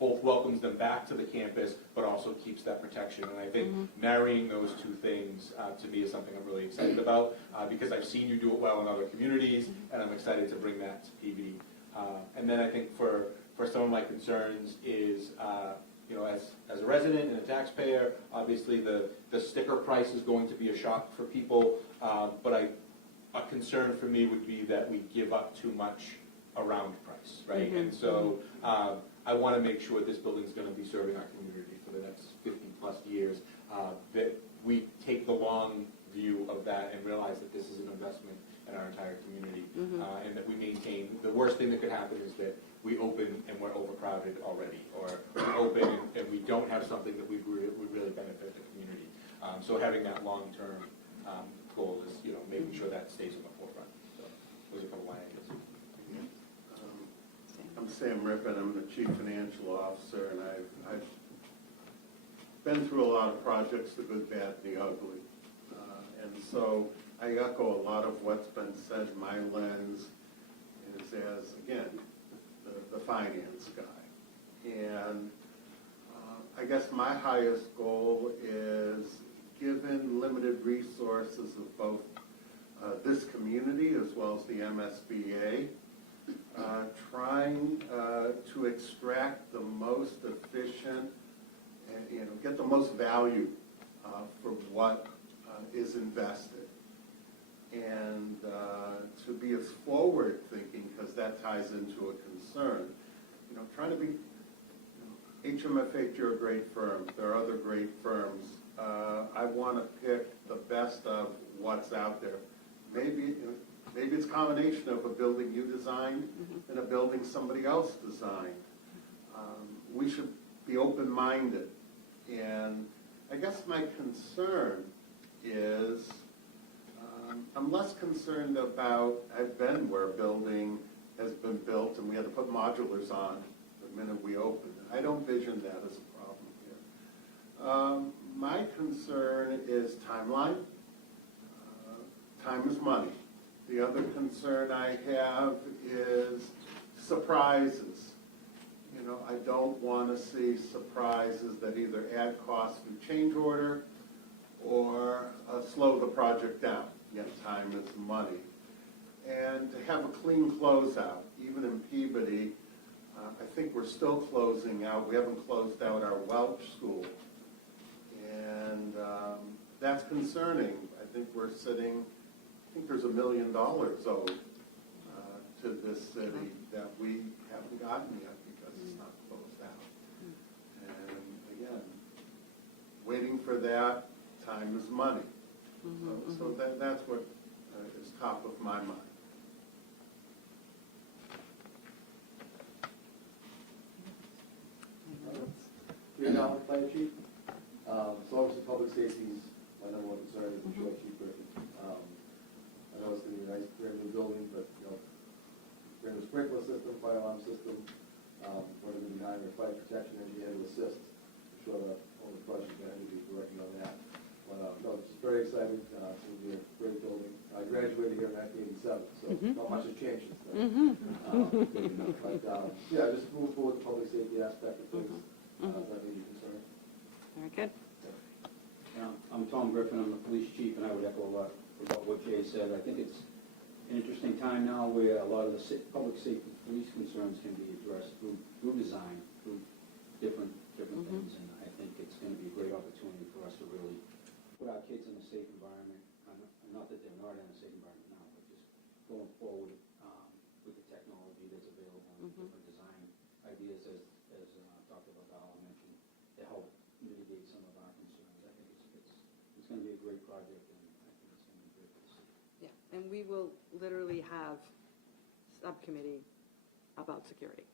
both welcomes them back to the campus, but also keeps that protection. And I think marrying those two things, to me, is something I'm really excited about, because I've seen you do it well in other communities, and I'm excited to bring that to Peabody. And then I think for some of my concerns is, as a resident and a taxpayer, obviously the sticker price is going to be a shock for people, but a concern for me would be that we give up too much around price, right? And so I want to make sure this building's going to be serving our community for the next 50-plus years, that we take the long view of that and realize that this is an investment in our entire community, and that we maintain. The worst thing that could happen is that we open and we're overcrowded already, or we open and we don't have something that would really benefit the community. So having that long-term goal is, making sure that stays in the forefront. So those are a couple of my ideas. I'm Sam Rippon, I'm the Chief Financial Officer, and I've been through a lot of projects, the good, bad, and the ugly. And so I echo a lot of what's been said. My lens is as, again, the finance guy. And I guess my highest goal is, given limited resources of both this community as well as the MSBA, trying to extract the most efficient and get the most value for what is invested, and to be as forward-thinking, because that ties into a concern. Trying to be, HMFH, you're a great firm. There are other great firms. I want to pick the best of what's out there. Maybe it's a combination of a building you designed and a building somebody else designed. We should be open-minded. And I guess my concern is, I'm less concerned about, I've been where a building has been built and we had to put modulars on the minute we opened. I don't vision that as a problem here. My concern is timeline. Time is money. The other concern I have is surprises. I don't want to see surprises that either add cost through change order or slow the project down. Again, time is money. And to have a clean closeout, even in Peabody, I think we're still closing out. We haven't closed out our Welch School. And that's concerning. I think there's $1 million owed to this city that we haven't gotten yet because it's not closed out. And again, waiting for that, time is money. So that's what is top of my mind. Peter Allen, Fire Chief. So obviously public safety is my number one concern, as I'm sure Chief Griffin. I know it's going to be a nice brand new building, but brand new sprinkler system, fire alarm system, we're going to be hiring a fire protection engineer to assist. I'm sure that all the project managers will be working on that. But no, it's just very exciting. It's going to be a great building. I graduated here in 1987, so not much has changed since then. But yeah, just moving forward the public safety aspect of things. Is that maybe a concern? Very good. I'm Tom Griffin, I'm the police chief, and I would echo a lot about what Jay said. I think it's an interesting time now where a lot of the public safety police concerns can be addressed through design, through different things, and I think it's going to be a great opportunity for us to really put our kids in a safe environment. Not that they're not in a safe environment now, but just going forward with the technology, there's we will literally have subcommittee about security,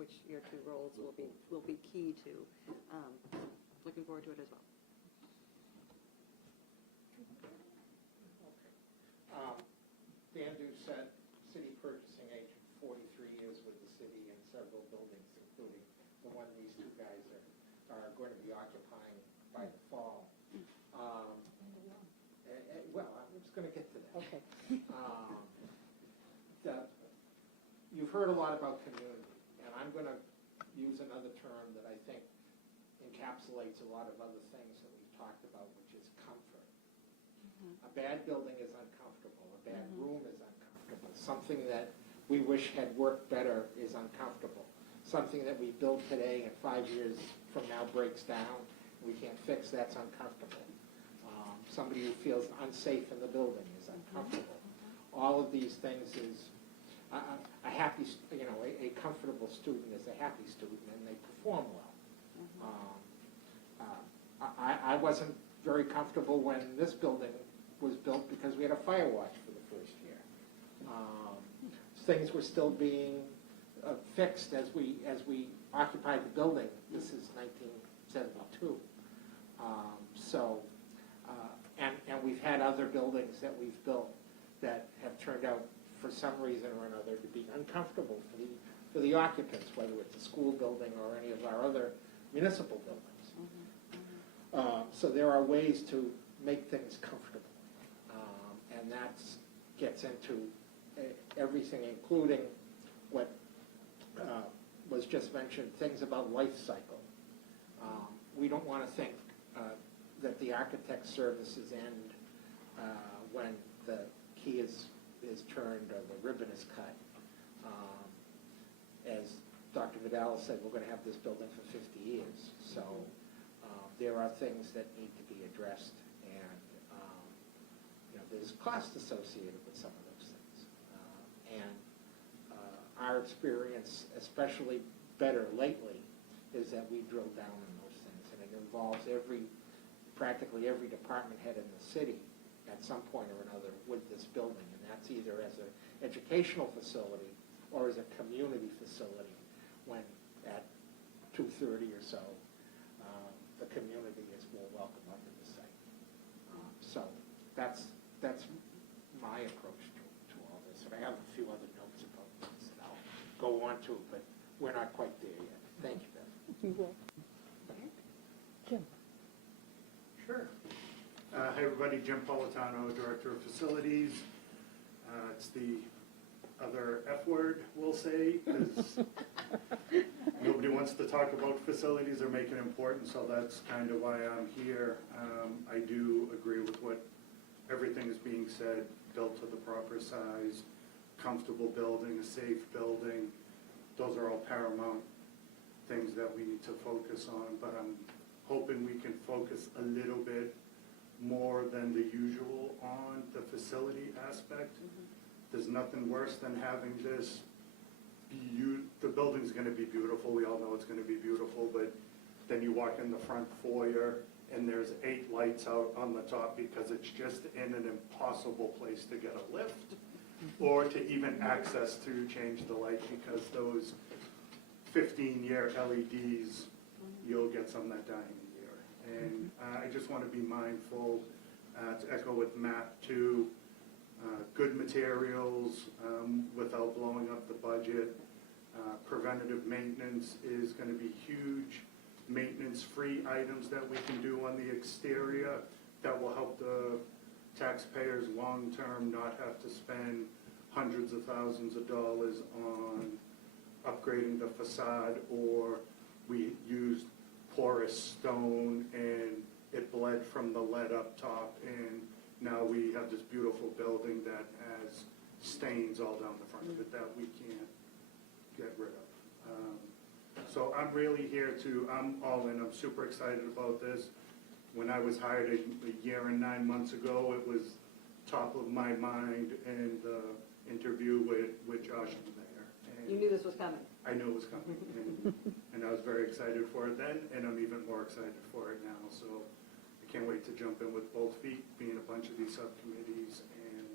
which your two roles will be key to. Looking forward to it as well. Dan Doucette, city purchasing agent, 43 years with the city and several buildings, including the one these two guys are going to be occupying by the fall. Well, I was going to get to that. Okay. You've heard a lot about community, and I'm going to use another term that I think encapsulates a lot of other things that we've talked about, which is comfort. A bad building is uncomfortable. A bad room is uncomfortable. Something that we wish had worked better is uncomfortable. Something that we build today and 5 years from now breaks down, we can't fix, that's uncomfortable. Somebody who feels unsafe in the building is uncomfortable. All of these things is a happy, a comfortable student is a happy student, and they perform well. I wasn't very comfortable when this building was built because we had a fire watch for the first year. Things were still being fixed as we occupied the building. This is 1972. And we've had other buildings that we've built that have turned out, for some reason or another, to be uncomfortable for the occupants, whether it's a school building or any of our other municipal buildings. So there are ways to make things comfortable. And that gets into everything, including what was just mentioned, things about life cycle. We don't want to think that the architect's services end when the key is turned or the ribbon is cut. As Dr. Vidal said, we're going to have this building for 50 years. So there are things that need to be addressed, and there's cost associated with some of those things. Our experience, especially better lately, is that we drill down on those things, and it involves practically every department head in the city at some point or another with this building, and that's either as an educational facility or as a community facility, when at 2:30 or so, the community is more welcome up in the site. So that's my approach to all this. And I have a few other notes about this that I'll go on to, but we're not quite there yet. Thank you, Beth. You will. Jim. Sure. Hi, everybody. Jim Politano, Director of Facilities. It's the other F word, we'll say, because nobody wants to talk about facilities or make it important, so that's kind of why I'm here. I do agree with everything is being said, built to the proper size, comfortable building, a safe building. Those are all paramount things that we need to focus on, but I'm hoping we can focus a little bit more than the usual on the facility aspect. There's nothing worse than having this, the building's going to be beautiful, we all know it's going to be beautiful, but then you walk in the front foyer and there's 8 lights out on the top because it's just in an impossible place to get a lift or to even access to change the light, because those 15-year LEDs, you'll get some that die in a year. And I just want to be mindful, to echo with Matt too, good materials without blowing up the budget. Preventative maintenance is going to be huge. Maintenance-free items that we can do on the exterior that will help the taxpayers long-term not have to spend hundreds of thousands of dollars on upgrading the facade, or we used porous stone and it bled from the lead up top, and now we have this beautiful building that has stains all down the front of it that we can't get rid of. So I'm really here I'm all in, I'm super excited about this. When I was hired a year and 9 months ago, it was top of my mind in the interview with Josh and the mayor. And You knew this was coming. I knew it was coming, and I was very excited for it then, and I'm even more excited for it now. So I can't wait to jump in with both feet, be in a bunch of these subcommittees, and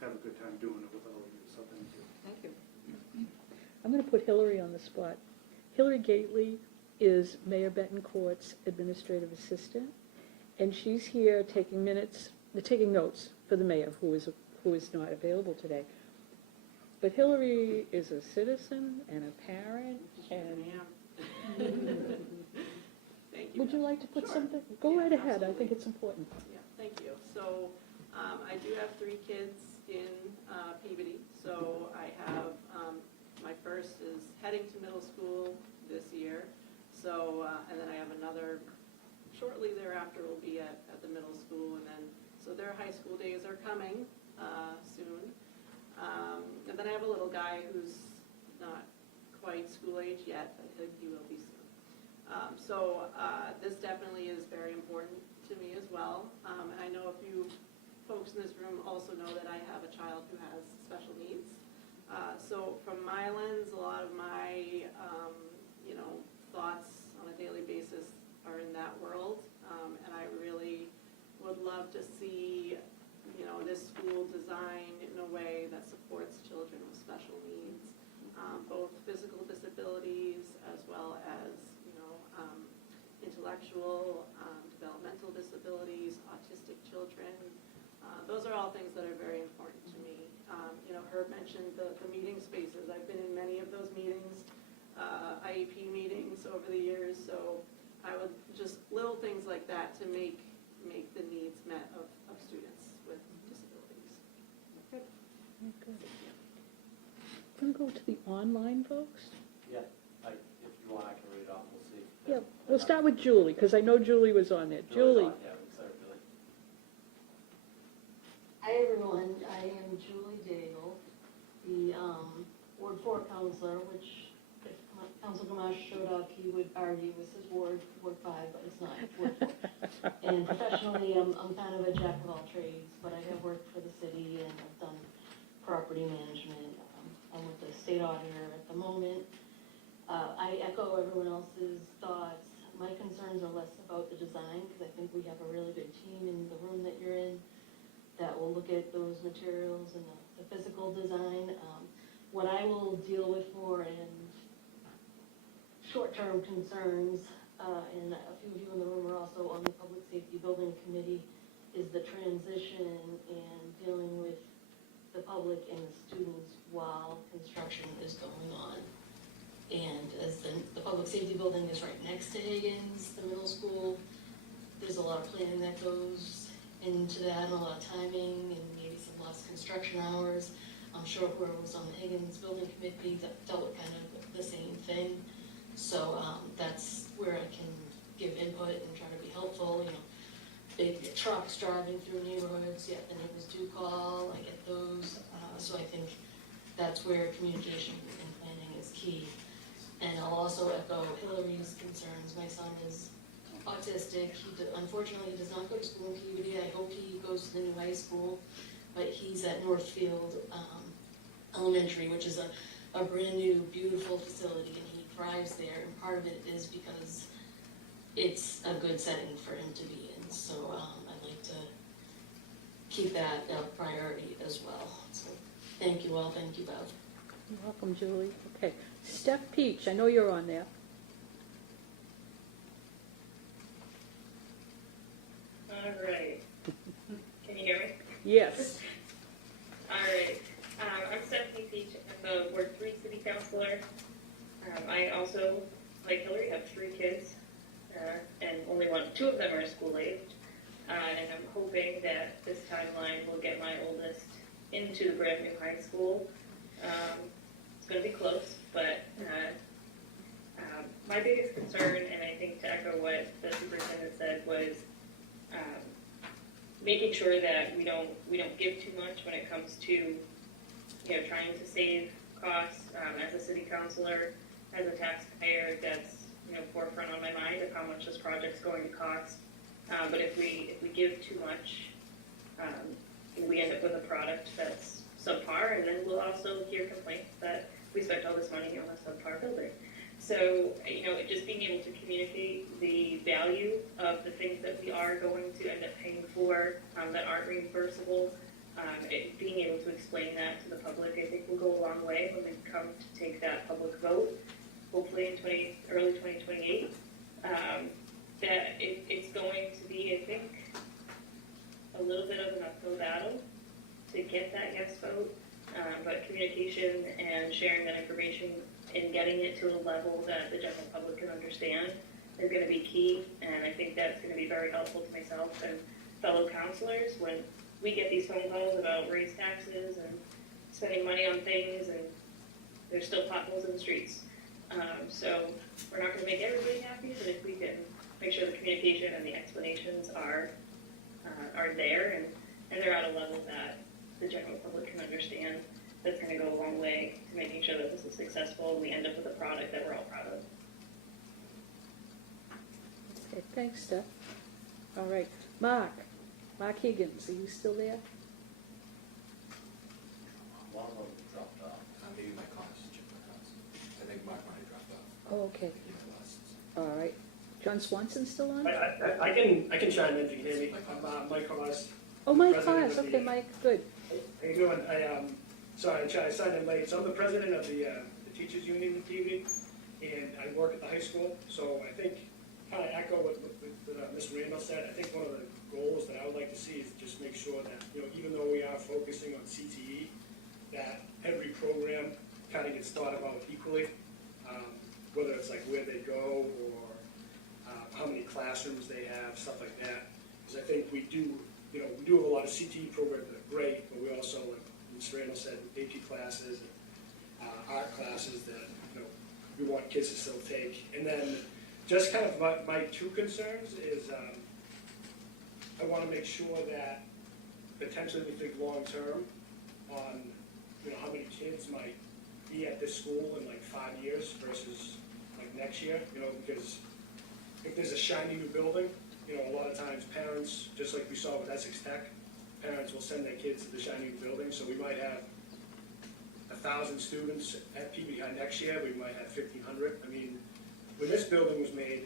have a good time doing it with all of you, so thank you. Thank you. I'm going to put Hillary on the spot. Hillary Gately is Mayor Betancourt's administrative assistant, and she's here taking notes for the mayor, who is not available today. But Hillary is a citizen and a parent, and Thank you. would you like to put Sure. something? Go Yeah, right ahead, I absolutely. think it's important. Yeah, thank you. So, I do have 3 kids in Peabody. So I have, my first is heading to middle school this year. So, and then I have another, shortly thereafter will be at the middle school. And then, so their high school days are coming soon. And then I have a little guy who's not quite school age yet, but he will be soon. So this definitely is very important to me as well. And I know a few folks in this room also know that I have a child who has special needs. So from my lens, a lot of my, thoughts on a daily basis are in that world. And I really would love to see, this school designed in a way that supports children with special needs, both physical disabilities as well as, intellectual, developmental disabilities, autistic children. Those are all things that are very important to me. Herb mentioned the meeting spaces. I've been in many of those meetings, IEP meetings over the years, so I would just little things like that to make the needs met of students with disabilities. Good. I'm going to go to the online folks. Yeah, if you want, I can read it off, we'll see. Yeah, we'll start with Julie, because I know Julie was on there. Julie. Yeah, we start with Julie. Hi, everyone. I am Julie Daigle, the Ward 4 counselor, which if Council Gamache showed up, he would argue was his Ward 5, but it's not Ward 4. And professionally, I'm kind of a jack of all trades, but I have worked for the city and I've done property management. I'm with the state auditor at the moment. I echo everyone else's thoughts. My concerns are less about the design, because I think we have a really good team in the room that you're in that will look at those materials and the physical design. What I will deal with more in short-term concerns, and a few of you in the room are also on the Public Safety Building Committee, is the transition and dealing with the public and the students while construction is going on. And as the public safety building is right next to Higgins, the middle school, there's a lot of planning that goes into that, and a lot of timing, and maybe some less construction hours. I'm sure whoever was on the Higgins building committee that dealt with kind of the same thing. So that's where I can give input and try to be helpful. Big trucks driving through neighborhoods, yeah, the neighbors do call, I get those. So I think that's where communication and planning is key. And I'll also echo Hillary's concerns. My son is autistic. Unfortunately, he does not go to school in Peabody. I hope he goes to the new high school, but he's at Northfield Elementary, which is a brand new, beautiful facility, and he thrives there. And part of it is because it's a good setting for him to be in. So I'd like to keep that a priority as well. So thank you all. Thank you, Bev. You're welcome, Julie. Okay. Steph Peach, I know you're on there. All right. Can you hear me? Yes. All right. I'm Stephanie Peach. I'm the Ward 3 City Councilor. I also, like Hillary, have 3 kids, and only 2 of them are school aged. And I'm hoping that this timeline will get my oldest into the brand new high school. It's going to be close, but my biggest concern, and I think to echo what the superintendent said, was making sure that we don't give too much when it comes to trying to save costs. As a city councilor, as a taxpayer, that's forefront on my mind of how much this project's going to cost. But if we give too much, we end up with a product that's subpar, and then we'll also hear complaints that we spent all this money on a subpar building. So, just being able to communicate the value of the things that we are going to end up paying for that aren't reimbursable, Being able to explain that to the public, I think will go a long way when we come to take that public vote, hopefully in early 2028. That it's going to be, I think, a little bit of an uphill battle to get that yes vote, but communication and sharing that information and getting it to a level that the general public can understand is going to be key, and I think that's going to be very helpful to myself and fellow counselors when we get these phone calls about raised taxes and spending money on things, and there's still potholes in the streets. So we're not going to make everybody happy, but if we can make sure the communication and the explanations are there and they're at a level that the general public can understand, that's going to go a long way to making sure that this is successful and we end up with a product that we're all proud of. Okay, thanks, Steph. All right, Mark Higgins, are you still there? One of them dropped off. Maybe my comments checked my house. I think Mark might have dropped off. Oh, okay. All right. John Swanson still on? I can chime in if you can hear me. I'm Mike Haas. Oh, Mike president Haas. of Okay, the- Mike, good. How you doing? Sorry, I signed in late. So I'm the president of the Teachers Union in Peabody, and I work at the high school. So I think, kind of echo what Mr. Randall said, I think one of the goals that I would like to see is just make sure that, even though we are focusing on CTE, that every program kind of gets thought about equally, whether it's like where they go or how many classrooms they have, stuff like that. Because I think we do have a lot of CTE programs that are great, but we also, like Mr. Randall said, AP classes and art classes that we want kids to still take. And then just kind of my two concerns is I want to make sure that potentially we think long term on how many kids might be at this school in like 5 years versus like next year, because if there's a shiny new building, a lot of times parents, just like we saw with Essex Tech, parents will send their kids to the shiny new building, so we might have 1,000 students at Peabody High next year, we might have 1,500. I mean, when this building was made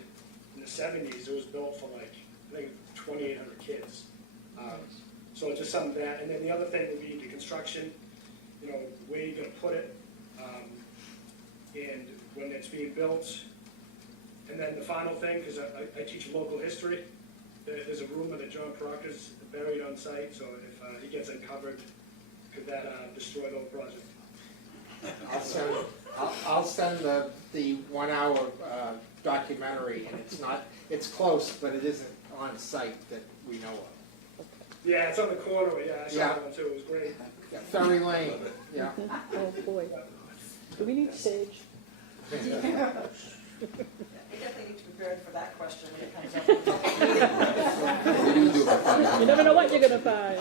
in the 70s, it was built for like, I think 2,800 kids. So just some of that, and then the other thing would be the construction, where you're gonna put it, and when it's being built. And then the final thing, because I teach local history, there's a rumor that John Proctor's buried on site, so if he gets uncovered, could that destroy the whole project? I'll send the 1 hour documentary, and it's close, but it isn't on site that we know of. Yeah, it's on the corner, I saw Yeah. that one too, it was great. Yeah, Ferry Lane, yeah. Oh, boy. Do we need sage? We definitely need to prepare for that question when it comes up. You never know what you're going to find.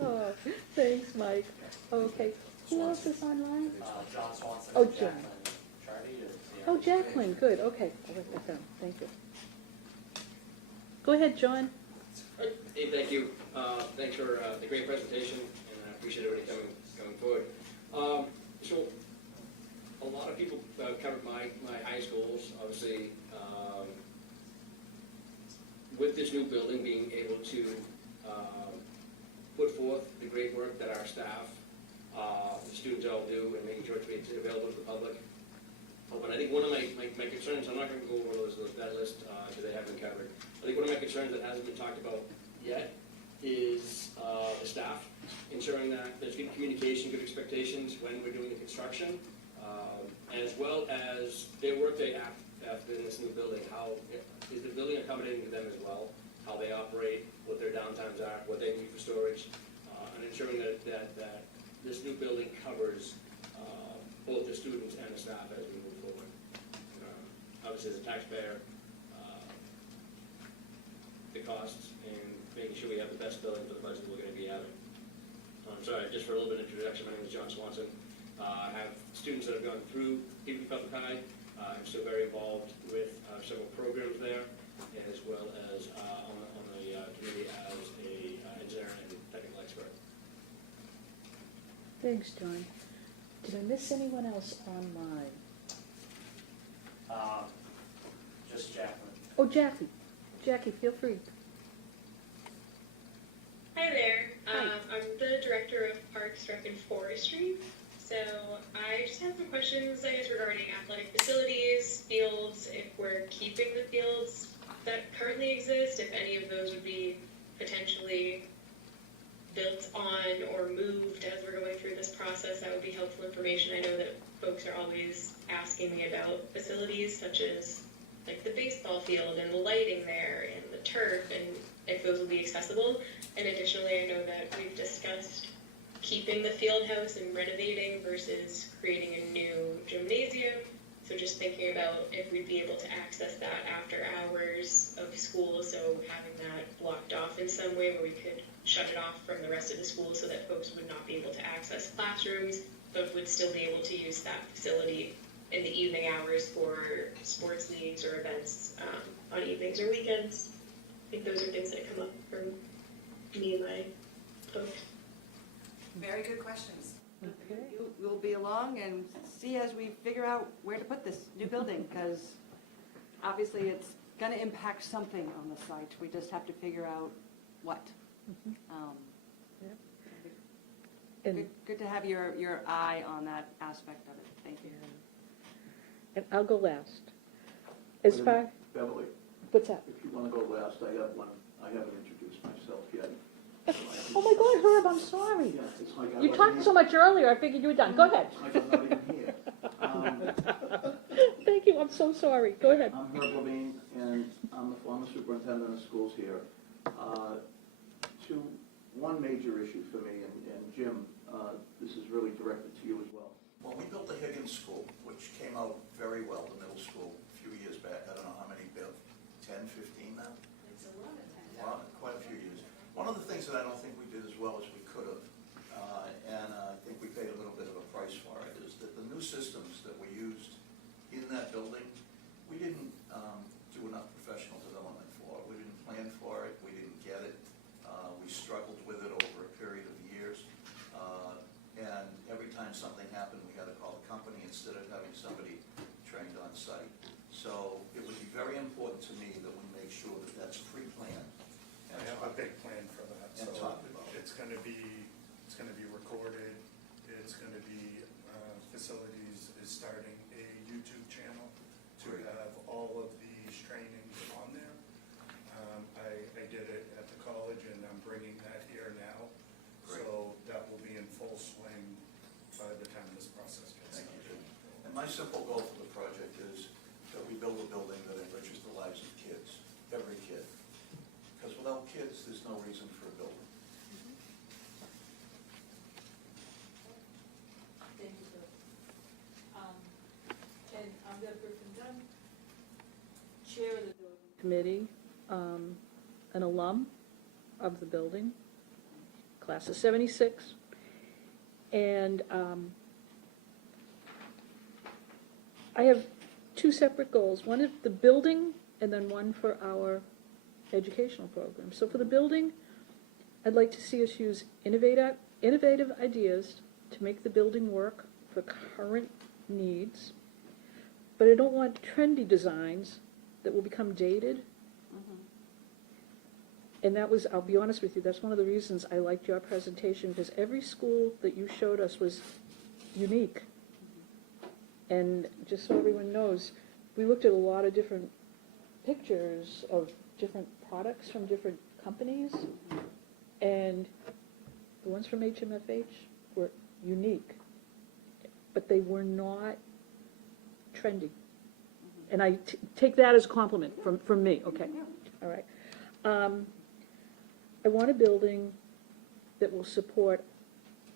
Oh, thanks, Mike. Okay, who else is online? John Swanson. Oh, and John. Jacqueline Chardy is the Oh, Jacqueline, good, okay, I'll write that down, thank you. Go ahead, John. Hey, thank you. Thanks for the great presentation, and I appreciate everybody coming forward. So, a lot of people covered my high schools, obviously. With this new building, being able to put forth the great work that our staff, the students all do, and making sure it's available to the public. But I think one of my concerns, I'm not going to go over that list because they haven't covered. I think one of my concerns that hasn't been talked about yet is the staff, ensuring that there's good communication, good expectations when we're doing the construction, as well as their workday after in this new building. How is the building accommodating to them as well? How they operate, what their downtimes are, what they need for storage, and ensuring that this new building covers both the students and the staff as we move forward. Obviously, as a taxpayer, the costs and making sure we have the best building for the budget we're going to be having. Sorry, just for a little bit of introduction, my name is John Swanson. I have students that have gone through Peabody Public High. I'm still very involved with several programs there, as well as on the committee as a engineer and technical expert. Thanks, John. Did I miss anyone else online? Just Jacqueline. Oh, Jackie. Jackie, feel free. Hi there. Parks, Rec, and Forestry. So I just have some questions, I guess, regarding athletic facilities, fields, if we're keeping the fields that currently exist, if any of those would be potentially built on or moved as we're going through this process. That would be helpful information. I know that folks are always asking me about facilities such as like the baseball field and the lighting there and the turf and if those will be accessible. And additionally, I know that we've discussed keeping the field house and renovating versus creating a new gymnasium. So just thinking about if we'd be able to access that after hours of school, so having that blocked off in some way where we could shut it off from the rest of the school so that folks would not be able to access classrooms, but would still be able to use that facility in the evening hours for sports leagues or events on evenings or weekends. I think those are things that come up for me and my folks. Very good questions. Okay. You'll be along and see as we figure out where to put this new building, because obviously it's going to impact something on the site. We just have to figure out what. And, Good to have your eye on that aspect of it. Thank you. and I'll go last. As far, Beverly, what's that? if you want to go last, I haven't introduced myself yet. Oh my God, Herb, I'm sorry. Yeah, it's like I You wasn't talked here. so much earlier, I figured you were done. Go ahead. It's like I'm not even here. Thank you, I'm so sorry. Go ahead. I'm Herb Levine, and I'm the former superintendent of schools here. One major issue for me, and Jim, this is really directed to you as well. Well, we built the Higgins School, which came out very well, the middle school, a few years back. I don't know how many, Bill, 10, 15 now? It's a lot of time. Well, quite a few years. One of the things that I don't think we did as well as we could have, and I think we paid a little bit of a price for it, is that the new systems that we used in that building, we didn't do enough professional development for. We didn't plan for it, we didn't get it. We struggled with it over a period of years. And every time something happened, we had to call the company instead of having somebody trained on site. So it would be very important to me that we make sure that that's pre-planned. I have a big plan for that. And So talked about. it's going to be recorded. It's going to be, facilities is starting a YouTube channel to have all of these trainings on there. I did it at the college and I'm bringing that here now. Great. So that will be in full swing by the time this process gets Thank started. you. And my simple goal for the project is that we build a building that enriches the lives of kids, every kid. Because without kids, there's no reason for a building. Thank you, sir. And I'm Deb Griffin-Dunn, Chair of the Building Committee, an alum of the building, class of '76. And I have two separate goals. One is the building and then one for our educational program. So for the building, I'd like to see us use innovative ideas to make the building work for current needs. But I don't want trendy designs that will become dated. And that was, I'll be honest with you, that's one of the reasons I liked your presentation, because every school that you showed us was unique. And just so everyone knows, we looked at a lot of different pictures of different products from different companies, and the ones from HMFH were unique, but they were not trendy. And I take that as a compliment from me, okay? All right. I want a building that will support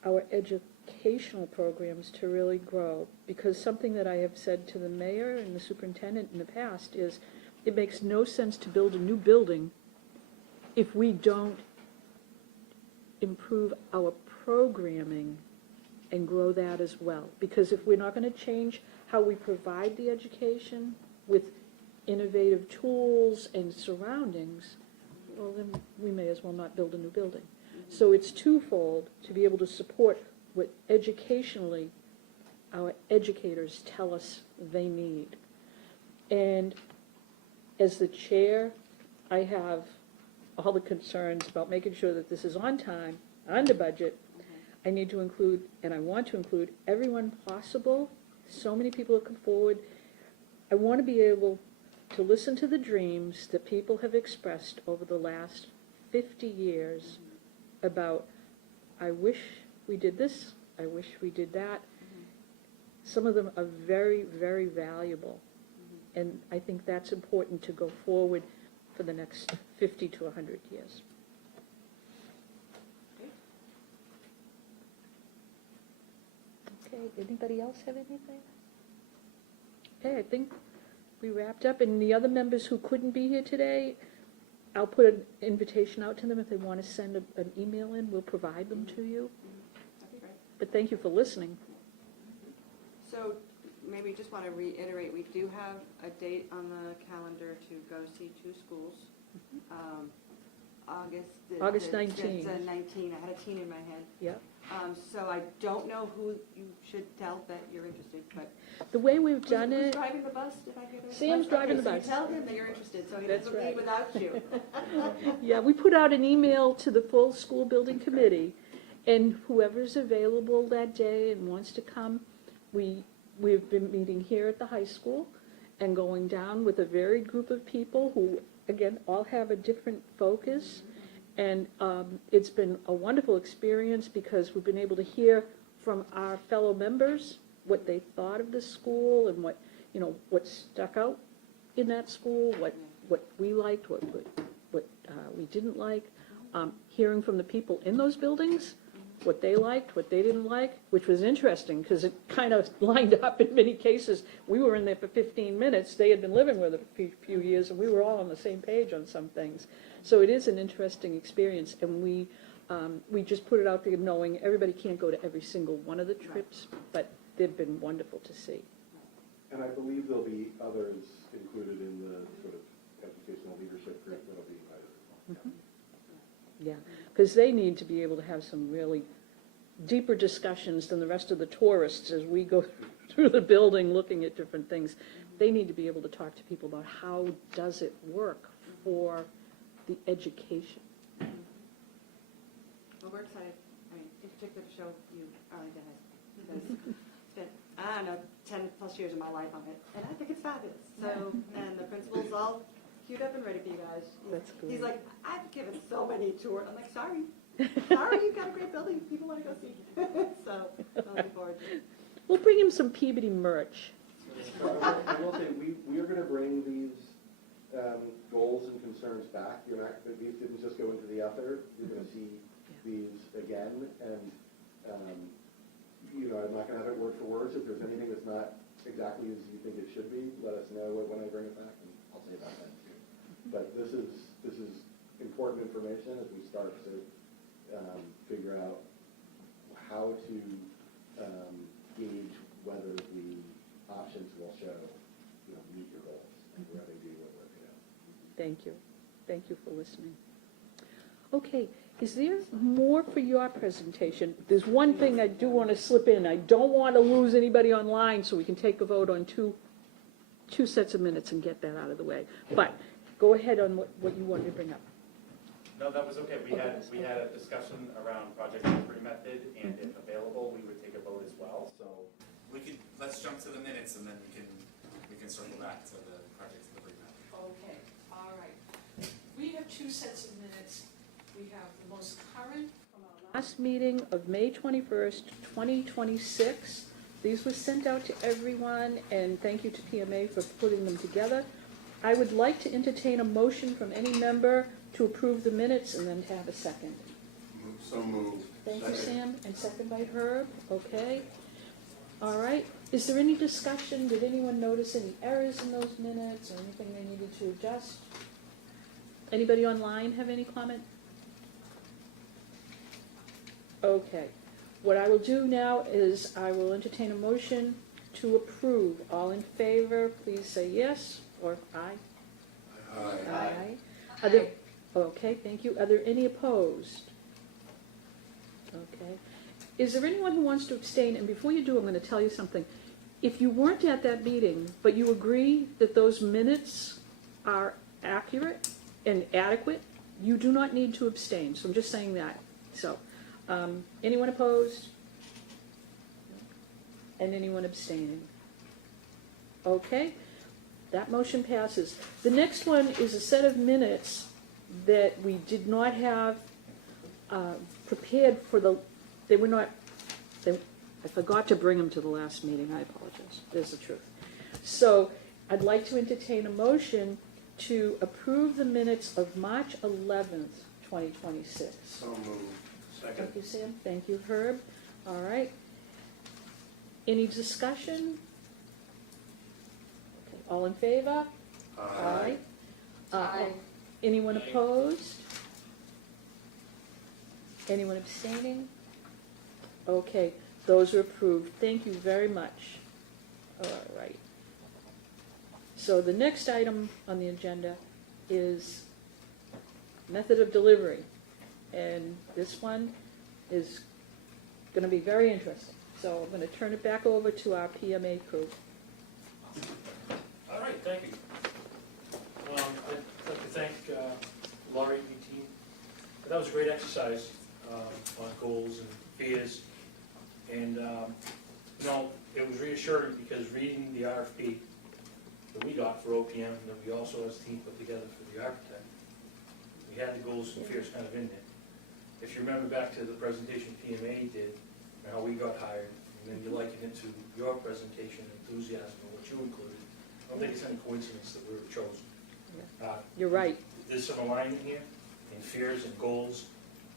our educational programs to really grow, because something that I have said to the mayor and the superintendent in the past is it makes no sense to build a new building if we don't improve our programming and grow that as well. Because if we're not going to change how we provide the education with innovative tools and surroundings, well, then we may as well not build a new building. So it's twofold to be able to support what educationally our educators tell us they need. And as the chair, I have all the concerns about making sure that this is on time, under budget. I need to include, and I want to include, everyone possible. So many people have come forward. I want to be able to listen to the dreams that people have expressed over the last 50 years about, I wish we did this, I wish we did that. Some of them are very, very valuable. And I think that's important to go forward for the next 50 to 100 years. Okay, anybody else have anything? Okay, I think we wrapped up, and the other members who couldn't be here today, I'll put an invitation out to them if they want to send an email in, we'll provide them to you. That'd be great. But thank you for listening. So maybe just want to reiterate, we do have a date on the calendar to go see 2 schools. August 19. 19. I had a teen in my head. Yep. So I don't know who you should tell that you're interested, but. The way we've done Who's it, driving the bus, if I could? Sam's driving the So bus. you tell him that you're interested, so he That's doesn't leave right. without you. yeah, we put out an email to the full school building committee, and whoever's available that day and wants to come, we've been meeting here at the high school and going down with a varied group of people who, again, all have a different focus. And it's been a wonderful experience because we've been able to hear from our fellow members what they thought of the school and what, what stuck out in that school, what we liked, what we didn't like. Hearing from the people in those buildings, what they liked, what they didn't like, which was interesting because it kind of lined up in many cases. We were in there for 15 minutes. They had been living with it a few years, and we were all on the same page on some things. So it is an interesting experience, and we just put it out there knowing everybody can't go to every single one of the trips, but they've been wonderful to see. And I believe there'll be others included in the sort of educational leadership group that'll be invited as well. Yeah, because they need to be able to have some really deeper discussions than the rest of the tourists as we go through the building looking at different things. They need to be able to talk to people about how does it work for the education. Well, we're excited, I mean, in particular to show you Arlington High School, because it's been, I don't know, 10 plus years of my life on it, and I think it's fabulous. So, and the principal's all queued up and ready for you guys. That's good. He's like, I've given so many tours. I'm like, sorry, you've got a great building, people want to go see. So, I'm looking forward to it. We'll bring him some Peabody merch. So I will say, we are going to bring these goals and concerns back. These didn't just go into the ether. You're going to see these again, and I'm not going to have it word for word. So if there's anything that's not exactly as you think it should be, let us know when I bring it back, and I'll say that then too. But this is important information as we start to figure out how to gauge whether the options will show, meet your goals and where they do what we're going to. Thank you. Thank you for listening. Okay, is there more for your presentation? There's one thing I do want to slip in. I don't want to lose anybody online, so we can take a vote on two sets of minutes and get that out of the way. But go ahead on what you wanted to bring up. No, that was okay. We had a discussion around project delivery method, and if available, we would take a vote as well. So Let's jump to the minutes, and then we can circle back to the project delivery method. Okay, all right. We have 2 sets of minutes. We have the most current from our last meeting of May 21st, 2026. These were sent out to everyone, and thank you to PMA for putting them together. I would like to entertain a motion from any member to approve the minutes and then to have a second. So moved. Thank you, Sam, and second by Herb. Okay. All right. Is there any discussion? Did anyone notice any errors in those minutes or anything they needed to adjust? Anybody online have any comment? Okay. What I will do now is I will entertain a motion to approve. All in favor, please say yes or aye. Aye. Aye. Are there, okay, thank you. Are there any opposed? Okay. Is there anyone who wants to abstain? And before you do, I'm going to tell you something. If you weren't at that meeting, but you agree that those minutes are accurate and adequate, you do not need to abstain. So I'm just saying that. So Anyone opposed? And anyone abstaining? Okay, that motion passes. The next one is a set of minutes that we did not have prepared for they were not, I forgot to bring them to the last meeting, I apologize, there's the truth. So, I'd like to entertain a motion to approve the minutes of March 11th, 2026. So moved. Second. Thank you, Sam. Thank you, Herb. All right. Any discussion? Okay. All in favor? Aye. Anyone opposed? Anyone abstaining? Okay, those are approved. Thank you very much. All right. So the next item on the agenda is method of delivery. And this one is going to be very interesting. So I'm going to turn it back over to our PMA crew. All right, thank you. I'd like to thank Laurie and the team. That was a great exercise on goals and fears. And, it was reassuring because reading the RFP that we got for OPM, that we also as a team put together for the architect, we had the goals and fears kind of in there. If you remember back to the presentation PMA did, and how we got hired, and then you liken it to your presentation, enthusiasm, and what you included, I don't think it's any coincidence that we were chosen. You're right. There's some alignment here in fears and goals,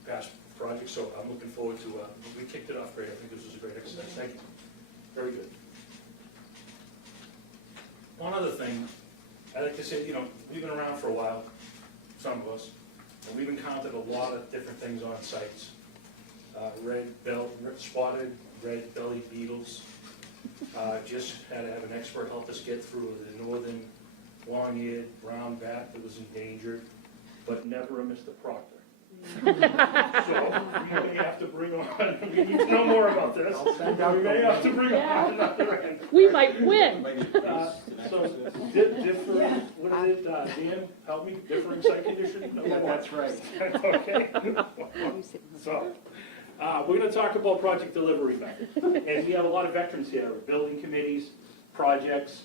past projects, so I'm looking forward to, we kicked it off great. I think this was a great exercise. Thank you. Very good. One other thing, I'd like to say, we've been around for a while, some of us, and we've encountered a lot of different things on sites. Spotted red-bellied beetles. Just had to have an expert help us get through the northern long-eared brown bat that was endangered, but never a Mr. Proctor. So we may have to bring on, we need to know more about this. We may have to bring on another end. We might win. So, different, what is it, Dan, help me, differing site condition? Yeah, that's right. Okay. So, we're gonna talk about project delivery method. And we have a lot of veterans here, building committees, projects,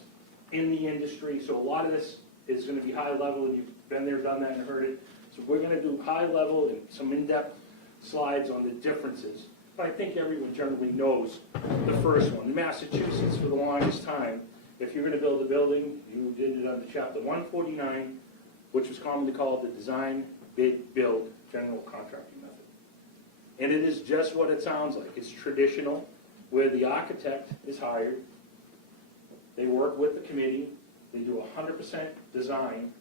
in the industry, so a lot of this is gonna be high level, and you've been there, done that, and heard it. So we're gonna do high level and some in-depth slides on the differences. But I think everyone generally knows the first one. In Massachusetts, for the longest time, if you're gonna build a building, you did it under Chapter 149, which was commonly called the Design, Bid, Build General Contracting Method. And it is just what it sounds like. It's traditional, where the architect is hired, they work with the committee, they do 100% design,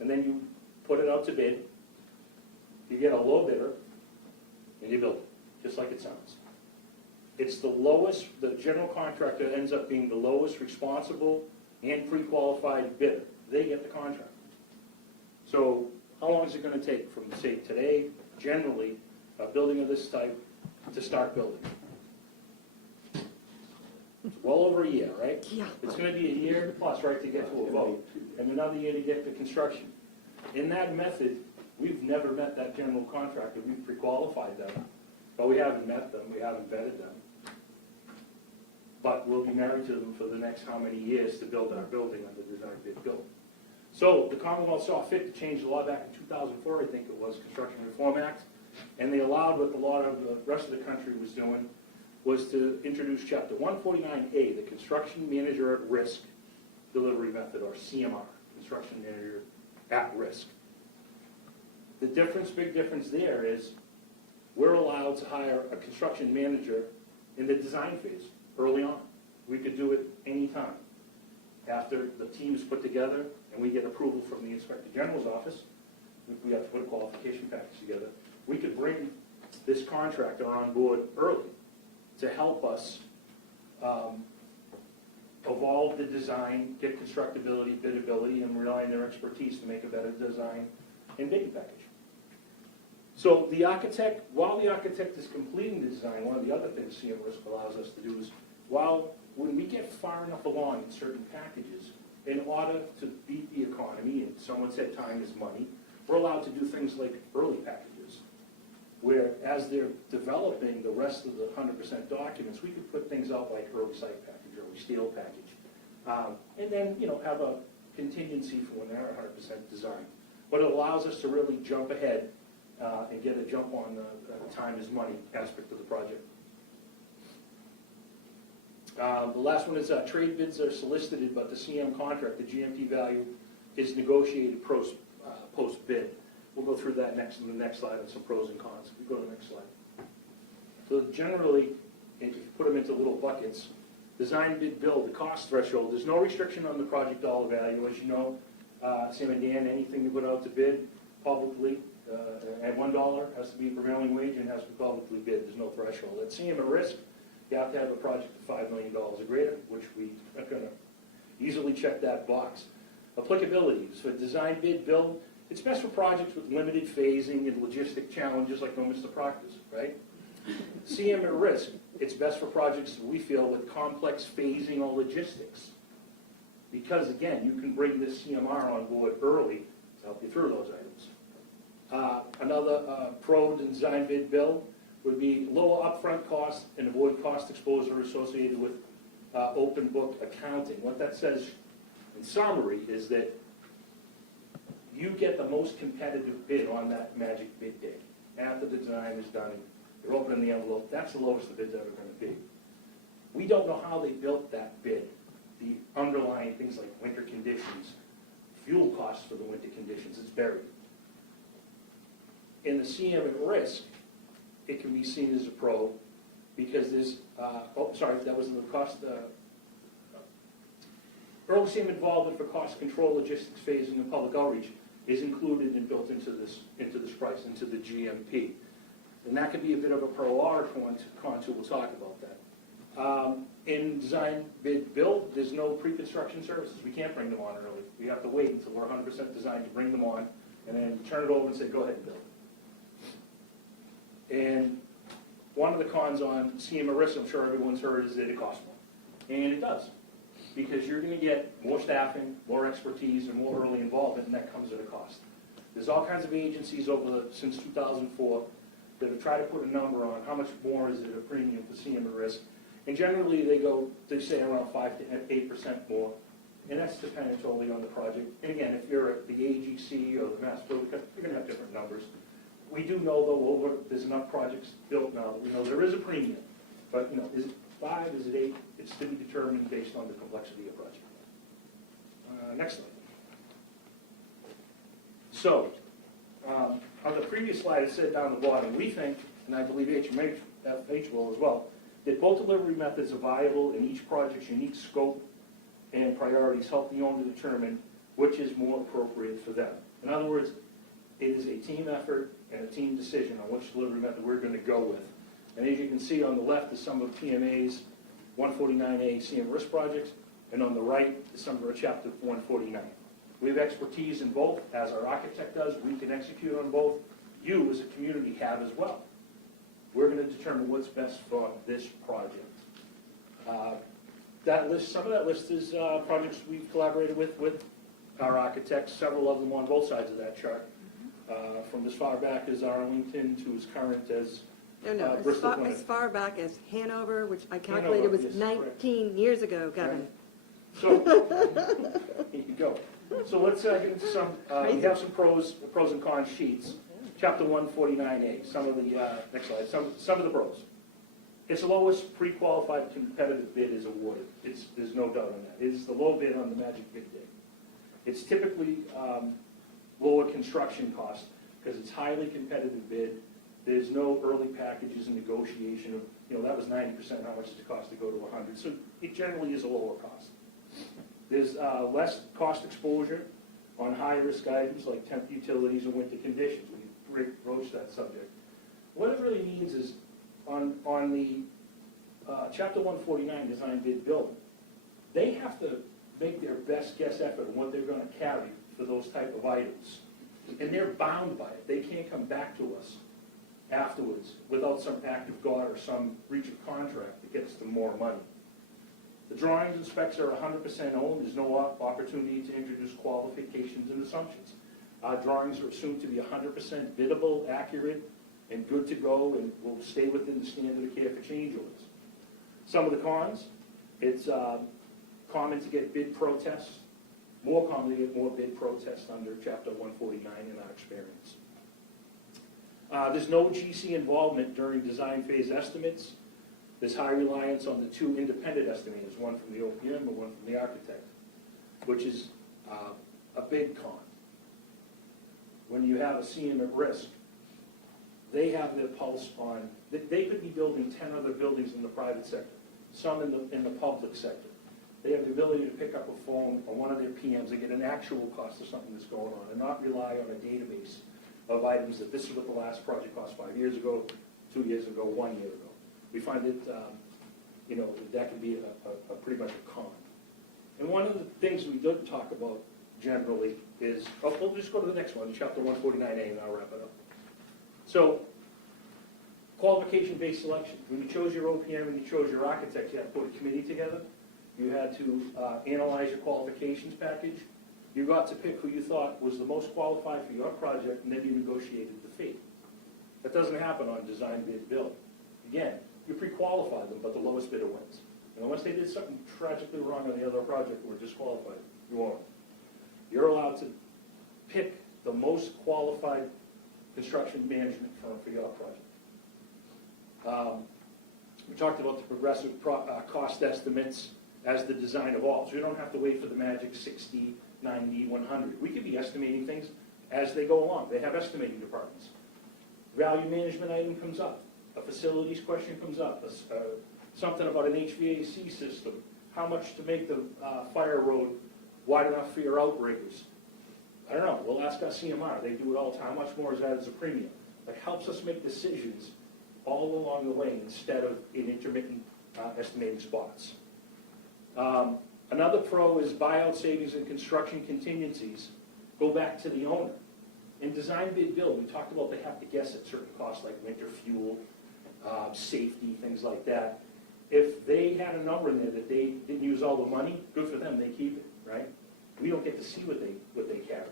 and then you put it out to bid, you get a low bidder, and you build it, just like it sounds. It's the lowest, the general contractor ends up being the lowest responsible and pre-qualified bidder. They get the contract. So how long is it gonna take from, say, today, generally, a building of this type, to start building? It's well over a year, right? Yeah. It's gonna be a year plus, right, to get to a vote, and another year to get to construction. In that method, we've never met that general contractor, we've pre-qualified them, but we haven't met them, we haven't vetted them. But we'll be married to them for the next how many years to build our building under Design Bid Build. So the Commonwealth saw fit to change the law back in 2004, I think it was, Construction Reform Act, and they allowed what a lot of the rest of the country was doing, was to introduce Chapter 149A, the Construction Manager at Risk Delivery Method, or CMR, Construction Manager at Risk. The difference, big difference there is, we're allowed to hire a construction manager in the design phase, early on. We could do it anytime. After the team is put together and we get approval from the Inspector General's office, we have to put a qualification package together, we could bring this contractor on board early to help us evolve the design, get constructability, bidability, and rely on their expertise to make a better design and bidding package. So the architect, while the architect is completing the design, one of the other things CMRISC allows us to do is, when we get far enough along in certain packages, in order to beat the economy, and someone said time is money, we're allowed to do things like early packages, where as they're developing the rest of the 100% documents, we could put things out like early site package, early steel package. And then, have a contingency for when they're 100% design. But it allows us to really jump ahead and get a jump on the time is money aspect of the project. The last one is trade bids are solicited, but the CM contract, the GMP value, is negotiated post-bid. We'll go through that next in the next slide on some pros and cons. We go to the next slide. So generally, if you put them into little buckets, design, bid, build, the cost threshold, there's no restriction on the project dollar value. As you know, Sam and Dan, anything you put out to bid publicly at $1 has to be prevailing wage and has to be publicly bid. There's no threshold. At CM at risk, you have to have a project of $5 million or greater, which we are going to easily check that box. Applicability, so design, bid, build, it's best for projects with limited phasing and logistic challenges like Mr. Proctor's, right? CM at risk, it's best for projects we feel with complex phasing or logistics. Because again, you can bring this CMR on board early to help you through those items. Another pro design, bid, build would be lower upfront costs and avoid cost exposure associated with open book accounting. What that says in summary is that you get the most competitive bid on that magic bid day. After the design is done, you're opening the envelope, that's the lowest the bid's ever going to be. We don't know how they built that bid. The underlying things like winter conditions, fuel costs for the winter conditions, it's buried. In the CM at risk, it can be seen as a pro because there's, that was the cost, early CM involvement for cost control, logistics, phasing, and public outreach is included and built into this price, into the GMP. And that could be a bit of a pro or a con too. We'll talk about that. In design, bid, build, there's no pre-construction services. We can't bring them on early. We have to wait until we're 100% designed to bring them on, and then turn it over and say, go ahead and build. And one of the cons on CM at risk, I'm sure everyone's heard, is that it costs more. And it does. Because you're going to get more staffing, more expertise, and more early involvement, and that comes at a cost. There's all kinds of agencies since 2004 that have tried to put a number on how much more is it a premium for CM at risk. And generally they say around 5 to 8% more. And that's dependent totally on the project. And again, if you're at the AGC or the Mass Building, you're going to have different numbers. We do know, though, there's enough projects built now that we know there is a premium. But, is it 5, is it 8? It's to be determined based on the complexity of project. Next slide. So, on the previous slide, it said down the bottom, we think, and I believe HMH will as well, that both delivery methods are viable and each project's unique scope and priorities help the owner determine which is more appropriate for them. In other words, it is a team effort and a team decision on which delivery method we're going to go with. And as you can see on the left is some of PMA's 149A CM risk projects, and on the right is some of our Chapter 149. We have expertise in both, as our architect does. We can execute on both. You, as a community, have as well. We're going to determine what's best for this project. That list, some of that list is projects we've collaborated with our architects, several of them on both sides of that chart, from as far back as Arlington to as current as Bristol. As far back as Hanover, which I calculated was 19 years ago, Kevin. Right. So, here you go. So let's get into some, we have some pros and cons sheets. Chapter 149A, some of the, next slide, some of the pros. Its lowest pre-qualified competitive bid is awarded. There's no doubt on that. It is the low bid on the magic bid day. It's typically lower construction costs because it's highly competitive bid. There's no early packages and negotiation of, that was 90%, how much does it cost to go to 100? So it generally is a lower cost. There's less cost exposure on high-risk items like temp utilities and winter conditions. We broached that subject. What it really means is on the Chapter 149 design bid build, they have to make their best guess effort on what they're going to carry for those type of items. And they're bound by it. They can't come back to us afterwards without some act of God or some breach of contract that gets them more money. The drawings and specs are 100% owned. There's no opportunity to introduce qualifications and assumptions. Our drawings are assumed to be 100% biddable, accurate, and good to go, and will stay within the standard of care for change orders. Some of the cons, it's common to get bid protests, more common to get more bid protests under Chapter 149 in our experience. There's no GC involvement during design phase estimates. There's high reliance on the two independent estimators, one from the OPM and one from the architect, which is a big con. When you have a CM at risk, they have their pulse on, they could be building 10 other buildings in the private sector, some in the public sector. They have the ability to pick up a phone on one of their PMs and get an actual cost of something that's going on, and not rely on a database of items that this is what the last project cost 5 years ago, 2 years ago, 1 year ago. We find that, that can be a pretty much a con. And one of the things we don't talk about generally is, we'll just go to the next one, Chapter 149A, and I'll wrap it up. So, qualification-based selection. When you chose your OPM and you chose your architect, you had to put a committee together. You had to analyze your qualifications package. You got to pick who you thought was the most qualified for your project, and then you negotiated the fee. That doesn't happen on design bid build. Again, you pre-qualify them, but the lowest bidder wins. And unless they did something tragically wrong on the other project or were disqualified, you won't. You're allowed to pick the most qualified construction management firm for your project. We talked about the progressive cost estimates as the design evolves. We don't have to wait for the magic 60, 90, 100. We could be estimating things as they go along. They have estimating departments. Value management item comes up. A facilities question comes up. Something about an HVAC system. How much to make the fire road wide enough for your outriggers? I don't know. We'll ask our CMR. They do it all the time. How much more is that as a premium? It helps us make decisions all along the way instead of in intermittent estimating spots. Another pro is buyout savings and construction contingencies go back to the owner. In design bid build, we talked about they have to guess at certain costs like winter fuel, safety, things like that. If they had a number in there that they didn't use all the money, good for them, they keep it, right? We don't get to see what they carry.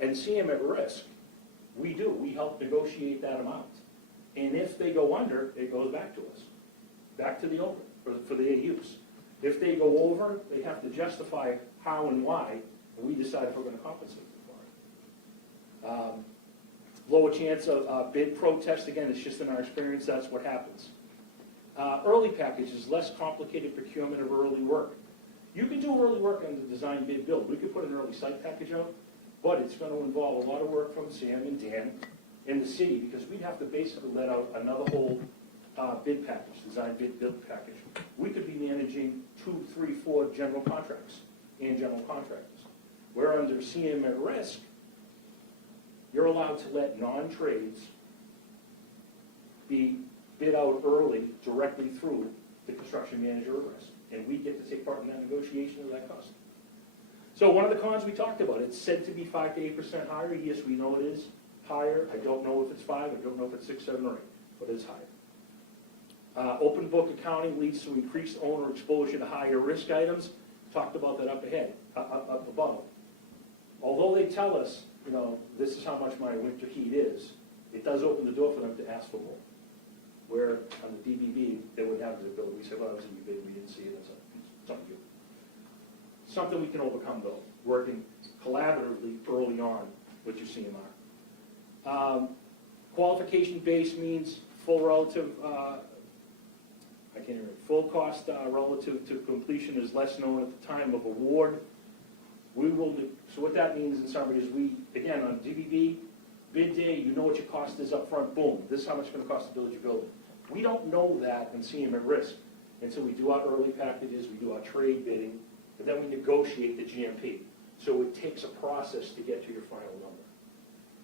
And see them at risk, we do. We help negotiate that amount. And if they go under, it goes back to us, back to the owner for their use. If they go over, they have to justify how and why, and we decide if we're going to compensate them for it. Lower chance of bid protest, again, it's just in our experience, that's what happens. Early package is less complicated procurement of early work. You can do early work on the design bid build. We could put an early site package out, but it's going to involve a lot of work from Sam and Dan in the city because we'd have to basically let out another whole bid package, design bid build package. We could be managing 2, 3, 4 general contracts and general contractors. We're under CM at risk. You're allowed to let non-trades be bid out early directly through the construction manager at risk. And we get to take part in that negotiation of that cost. So one of the cons we talked about, it's said to be 5 to 8% higher. Yes, we know it is higher. I don't know if it's 5. I don't know if it's 6, 7, or 8, but it's higher. Open book accounting leads to increased owner exposure to higher risk items. Talked about that up above. Although they tell us, this is how much my winter heat is, it does open the door for them to ask for more. Where on the DBB, they would have the ability. We said, well, it was in your bid, we didn't see it. It's on you. Something we can overcome, though, working collaboratively early on with your CMR. Qualification base means full relative, full cost relative to completion is less known at the time of award. So what that means in summary is again, on DBB, bid day, you know what your cost is up front, boom, this is how much it's going to cost to build your building. We don't know that and see them at risk until we do our early packages, we do our trade bidding, and then we negotiate the GMP. So it takes a process to get to your final number.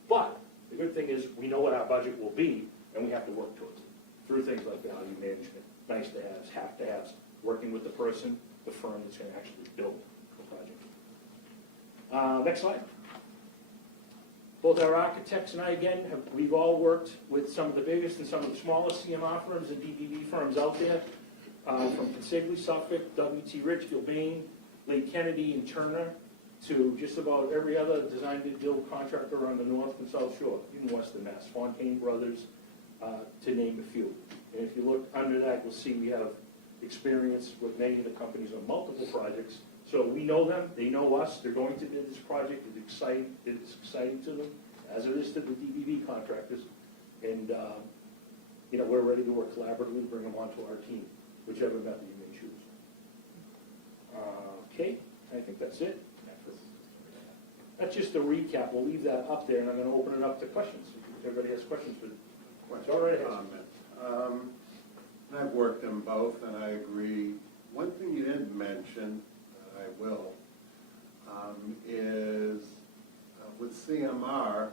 But the good thing is we know what our budget will be, and we have to work towards it through things like value management, nice to haves, have to haves, working with the person, the firm that's going to actually build the project. Next slide. Both our architects and I, again, we've all worked with some of the biggest and some of the smallest CMR firms and DBB firms out there, from Consigli, Suffolk, W.T. Richfield, Bain, Lake Kennedy, and Turner. to just about every other design and build contractor on the north and south shore, even western Mass, Fontaine Brothers, to name a few. And if you look under that, you'll see we have experience with many of the companies on multiple projects. So we know them, they know us, they're going to bid this project, it's exciting to them, as it is to the DBB contractors. And, we're ready to work collaboratively, bring them onto our team, whichever method you may choose. Okay, I think that's it. That's just a recap. We'll leave that up there, and I'm going to open it up to questions. If everybody has questions for Question, all right. comment. I've worked in both, and I agree. One thing you didn't mention, I will, is with CMR,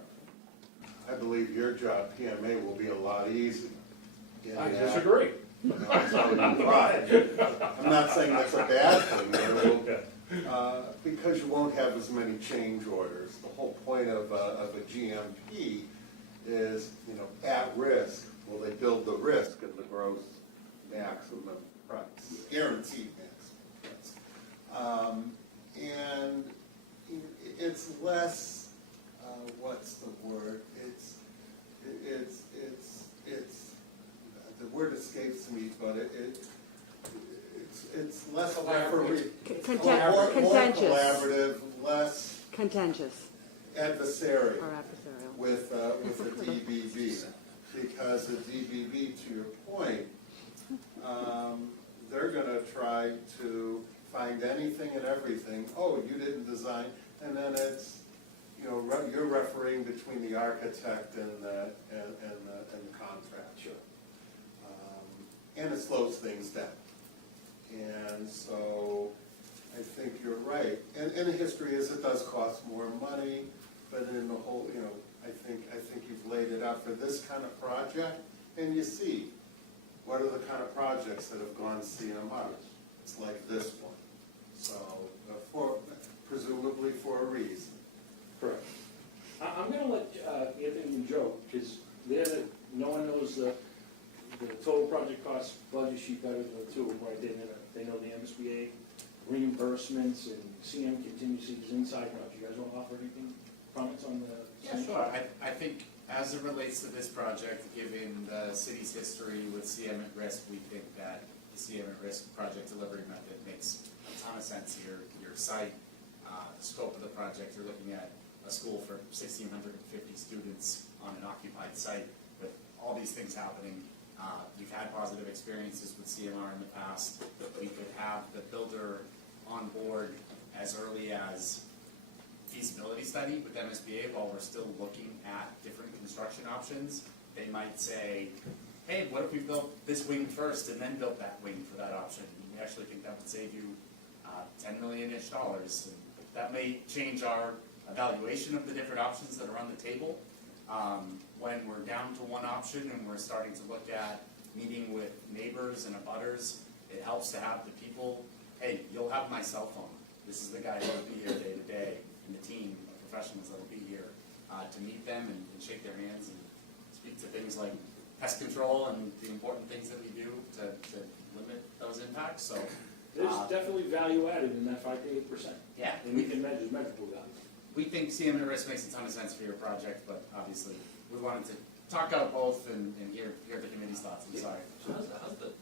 I believe your job, PMA, will be a lot easier. I disagree. I'm not saying that's a bad thing, but because you won't have as many change orders. The whole point of a GMP is, at risk, will they build the risk at the gross maximum price, guaranteed maximum price. And it's less, what's the word? It's the word escapes me, but it's less Contentious. more collaborative, less Contentious. adversarial Or adversarial. with the DBB. Because the DBB, to your point, they're going to try to find anything and everything. Oh, you didn't design, and then it's you're refereeing between the architect and the contractor. Sure. And it slows things down. And so I think you're right. And the history is it does cost more money, but in the whole, I think you've laid it out for this kind of project, and you see what are the kind of projects that have gone CMR. It's like this one. So presumably for a reason. Correct. I'm going to let Anthony and Joe, because no one knows the total project cost budget sheet better than the two of them right there. They know the MSBA reimbursements and CM contingencies inside out. You guys want to offer anything, comments on the? Yeah, sure. I think as it relates to this project, given the city's history with CM at risk, we think that the CM at risk project delivery method makes a ton of sense here. Your site, the scope of the project, you're looking at a school for 1,650 students on an occupied site with all these things happening. You've had positive experiences with CMR in the past. We could have the builder on board as early as feasibility study with MSBA while we're still looking at different construction options. They might say, hey, what if we built this wing first and then built that wing for that option? We actually think that would save you $10 million-ish. And that may change our evaluation of the different options that are on the table. When we're down to one option and we're starting to look at meeting with neighbors and abutters, it helps to have the people, hey, you'll have my cell phone. This is the guy who will be here day to day, and the team of professionals that will be here to meet them and shake their hands and speak to things like pest control and the important things that we do to limit those impacts. So there's definitely value added in that 5 to 8%. Yeah. And we can measure measurable value. We think CM at risk makes a ton of sense for your project, but obviously we wanted to talk out both and hear the committee's thoughts. I'm sorry. So how's the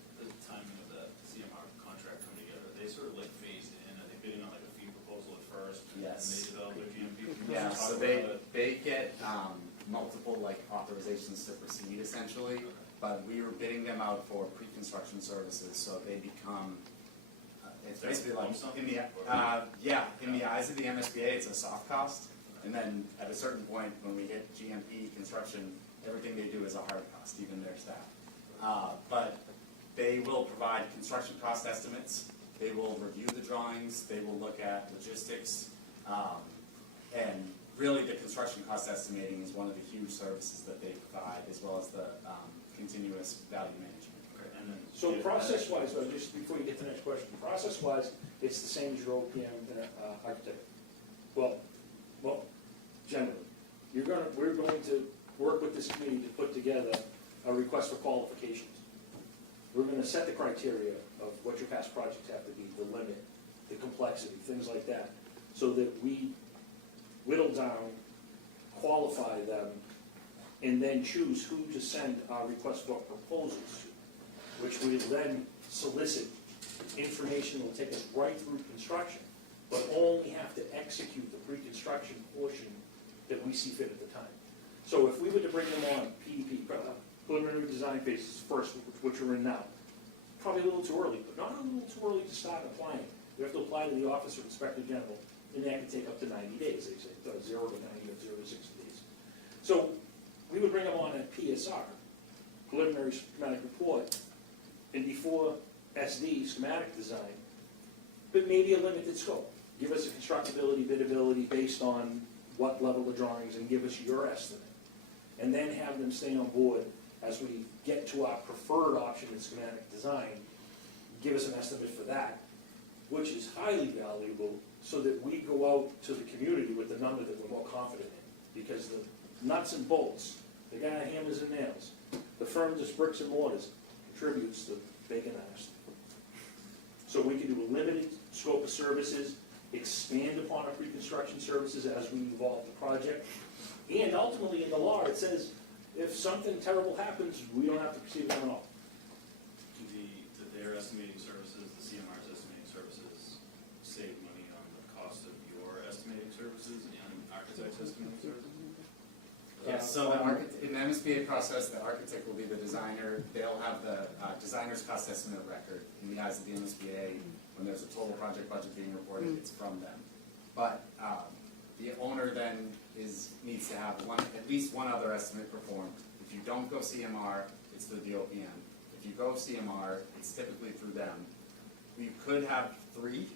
timing of the CMR contract come together? Are they sort of like phased in? Are they bidding on like a fee proposal at first? Yes. And they develop their GMP? Yeah, so they get multiple authorizations to proceed essentially, but we were bidding them out for pre-construction services, so they become it's basically like in the eyes of the MSBA, it's a soft cost, and then at a certain point when we hit GMP construction, everything they do is a hard cost, even their staff. But they will provide construction cost estimates. They will review the drawings. They will look at logistics, and really the construction cost estimating is one of the huge services that they provide, as well as the continuous value management. So process-wise, just before you get to the next question, process-wise, it's the same as your OPM architect. Well, generally, we're going to work with this committee to put together a request for qualifications. We're going to set the criteria of what your past projects have to be, the limit, the complexity, things like that. so that we whittle down, qualify them, and then choose who to send our request for proposals to, which we will then solicit. Information will take us right through construction, but only have to execute the pre-construction portion that we see fit at the time. So if we were to bring them on PDP, preliminary design phases first, which we're in now, probably a little too early, but not a little too early to start applying. We have to apply to the Office of Inspector General, and that can take up to 90 days, they say, 0 to 90 or 0 to 60 days. So we would bring them on at PSR, preliminary schematic report, and before SD, schematic design, but maybe a limited scope. Give us a constructability, biddability based on what level of drawings, and give us your estimate. And then have them stay on board as we get to our preferred option in schematic design, give us an estimate for that, which is highly valuable, so that we go out to the community with the number that we're more confident in. Because the nuts and bolts, the guy hammers and nails, the firm just bricks and mortars, contributes to bacon honest. So we can do a limited scope of services, expand upon our pre-construction services as we evolve the project. And ultimately in the law, it says, if something terrible happens, we don't have to proceed with them at all. Do their estimating services, the CMR's estimating services, save money on the cost of your estimating services and architect's estimating services? Yes, so in the MSBA process, the architect will be the designer. They'll have the designer's cost estimate record in the eyes of the MSBA. When there's a total project budget being reported, it's from them. But the owner then needs to have at least one other estimate performed. If you don't go CMR, it's through the OPM. If you go CMR, it's typically through them. We could have 3.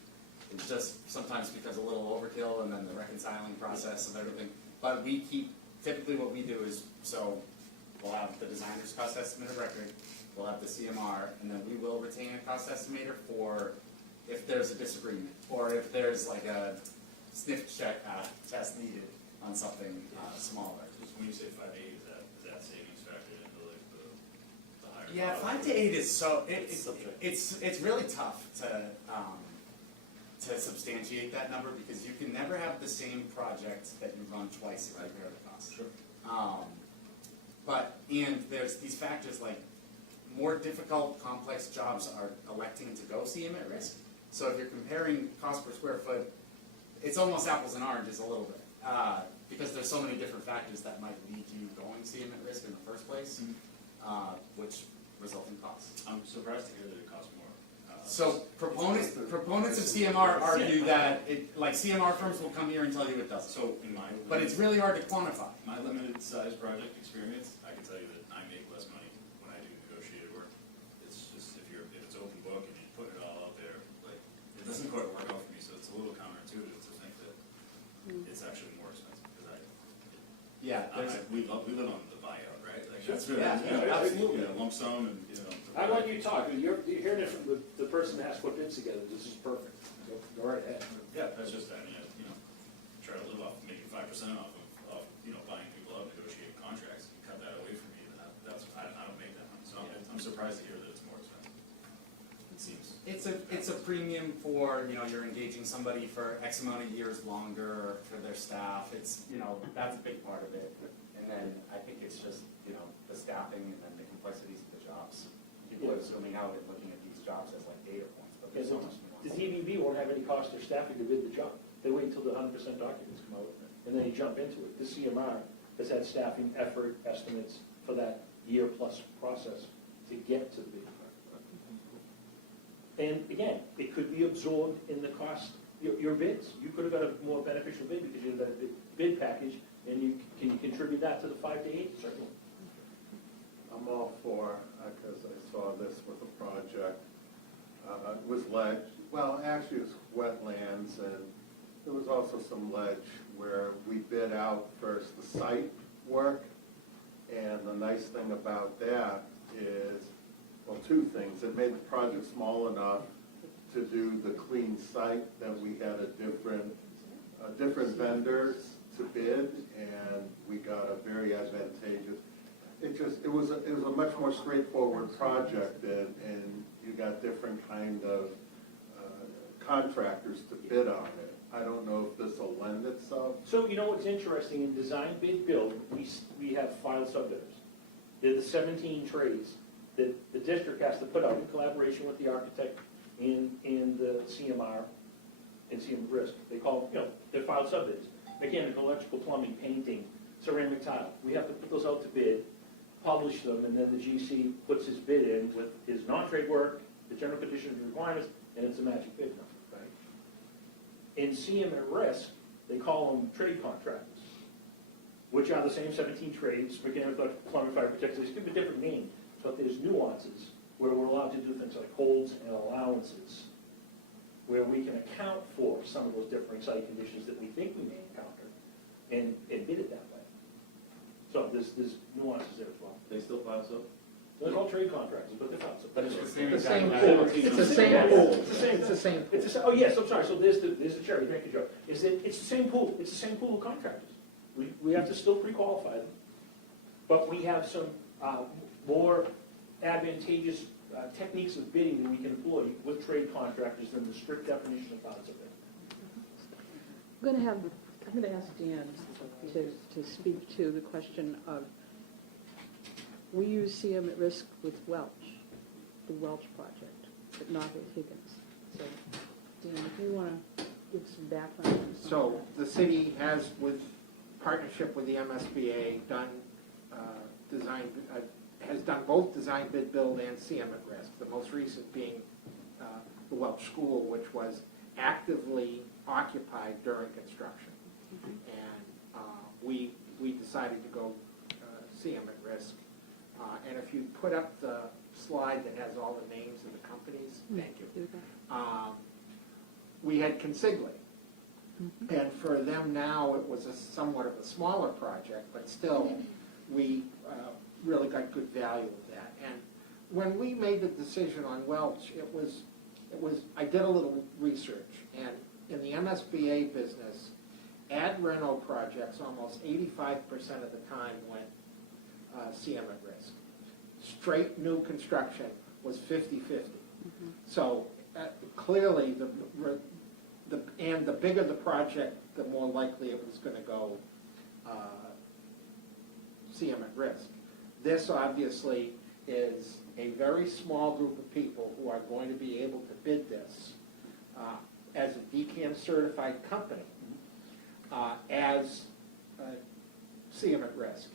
It's just sometimes because a little overkill and then the reconciling process and everything. But we keep, typically what we do is, so we'll have the designer's cost estimate of record, we'll have the CMR, and then we will retain a cost estimator for if there's a disagreement, or if there's like a sniff check test needed on something smaller. Just when you say 5 to 8, is that savings factored into like the higher? Yeah, 5 to 8 is so it's really tough to substantiate that number, because you can never have the same project that you run twice and compare the cost. Sure. And there's these factors like more difficult, complex jobs are electing to go CM at risk. So if you're comparing cost per square foot, it's almost apples and oranges a little bit, because there's so many different factors that might lead you going CM at risk in the first place, which result in costs. I'm surprised to hear that it costs more. So proponents of CMR argue that CMR firms will come here and tell you it doesn't. So in my but it's really hard to quantify. My limited size project experience, I can tell you that I make less money when I do negotiated work. It's just if it's open book and you put it all out there, like it doesn't quite work out for me. So it's a little counterintuitive to think that it's actually more expensive because we live on the buyout, right? Like that's really absolutely a lump sum and I want you to talk. You're hearing it from the person that has to put bids together. This is perfect. Go right ahead. Yeah, that's just that. I mean, try to live off making 5% off of buying people out, negotiating contracts. You cut that away from me, then I don't make that money. So I'm surprised to hear that it's more expensive. It seems. It's a premium for you're engaging somebody for X amount of years longer for their staff. It's that's a big part of it. And then I think it's just the staffing and then the complexities of the jobs. People are zooming out and looking at these jobs as like data points, but there's so much nuance. The DBB won't have any cost or staffing to bid the job. They wait until the 100% documents come out, and then you jump into it. The CMR has had staffing, effort, estimates for that year-plus process to get to the bid. And again, it could be absorbed in the cost, your bids. You could have got a more beneficial bid because you have that bid package, and can you contribute that to the 5 to 8? Certainly. I'm all for, because I saw this with a project, it was ledge, well, actually it was wetlands, and there was also some ledge where we bid out first the site work, and the nice thing about that is, well, 2 things. It made the project small enough to do the clean site, that we had different vendors to bid, and we got a very advantageous. It was a much more straightforward project, and you got different kind of contractors to bid on it. I don't know if this will lend itself. So, you know what's interesting, in design bid build, we have filed subbidders. They're the 17 trades that the district has to put out in collaboration with the architect and the CMR and CM Risk. They call, they're filed subbidders. Mechanical, electrical, plumbing, painting, ceramic tile. We have to put those out to bid, publish them, and then the GC puts his bid in with his non-trade work, the general conditions and requirements, and it's a magic bid number, right? In CM at Risk, they call them trade contractors, which are the same 17 trades, mechanical, plumbing, fire protection. They give them a different name, but there's nuances where we're allowed to do things like holds and allowances, where we can account for some of those differing site conditions that we think we may encounter and bid it that way. So there's nuances there as well. They still file so? They're called trade contractors, but they're filed. But it's The same pool. It's the same pool. It's the same pool. Oh, yes, I'm sorry, so there's the cherry, thank you, Joe. Is that it's the same pool, it's the same pool of contractors. We have to still pre-qualify them, but we have some more advantageous techniques of bidding that we can employ with trade contractors than the strict definition of files of bid. I'm gonna ask Dan to speak to the question of, we use CM at Risk with Welch, the Welch project, but not with Higgins. So, Dan, if you wanna give some background on some So of that. the city has, with partnership with the MSBA, has done both design bid build and CM at Risk. The most recent being the Welch School, which was actively occupied during construction. And we decided to go CM at Risk. And if you put up the slide that has all the names of the companies, thank you. We had Consigli. And for them now, it was somewhat of a smaller project, but still, we really got good value with that. And when we made the decision on Welch, I did a little research, and in the MSBA business, ad reno projects, almost 85% of the time went CM at Risk. Straight new construction was 50-50. So clearly, the bigger the project, the more likely it was going to go CM at Risk. This obviously is a very small group of people who are going to be able to bid this as a DCAM certified company as CM at Risk.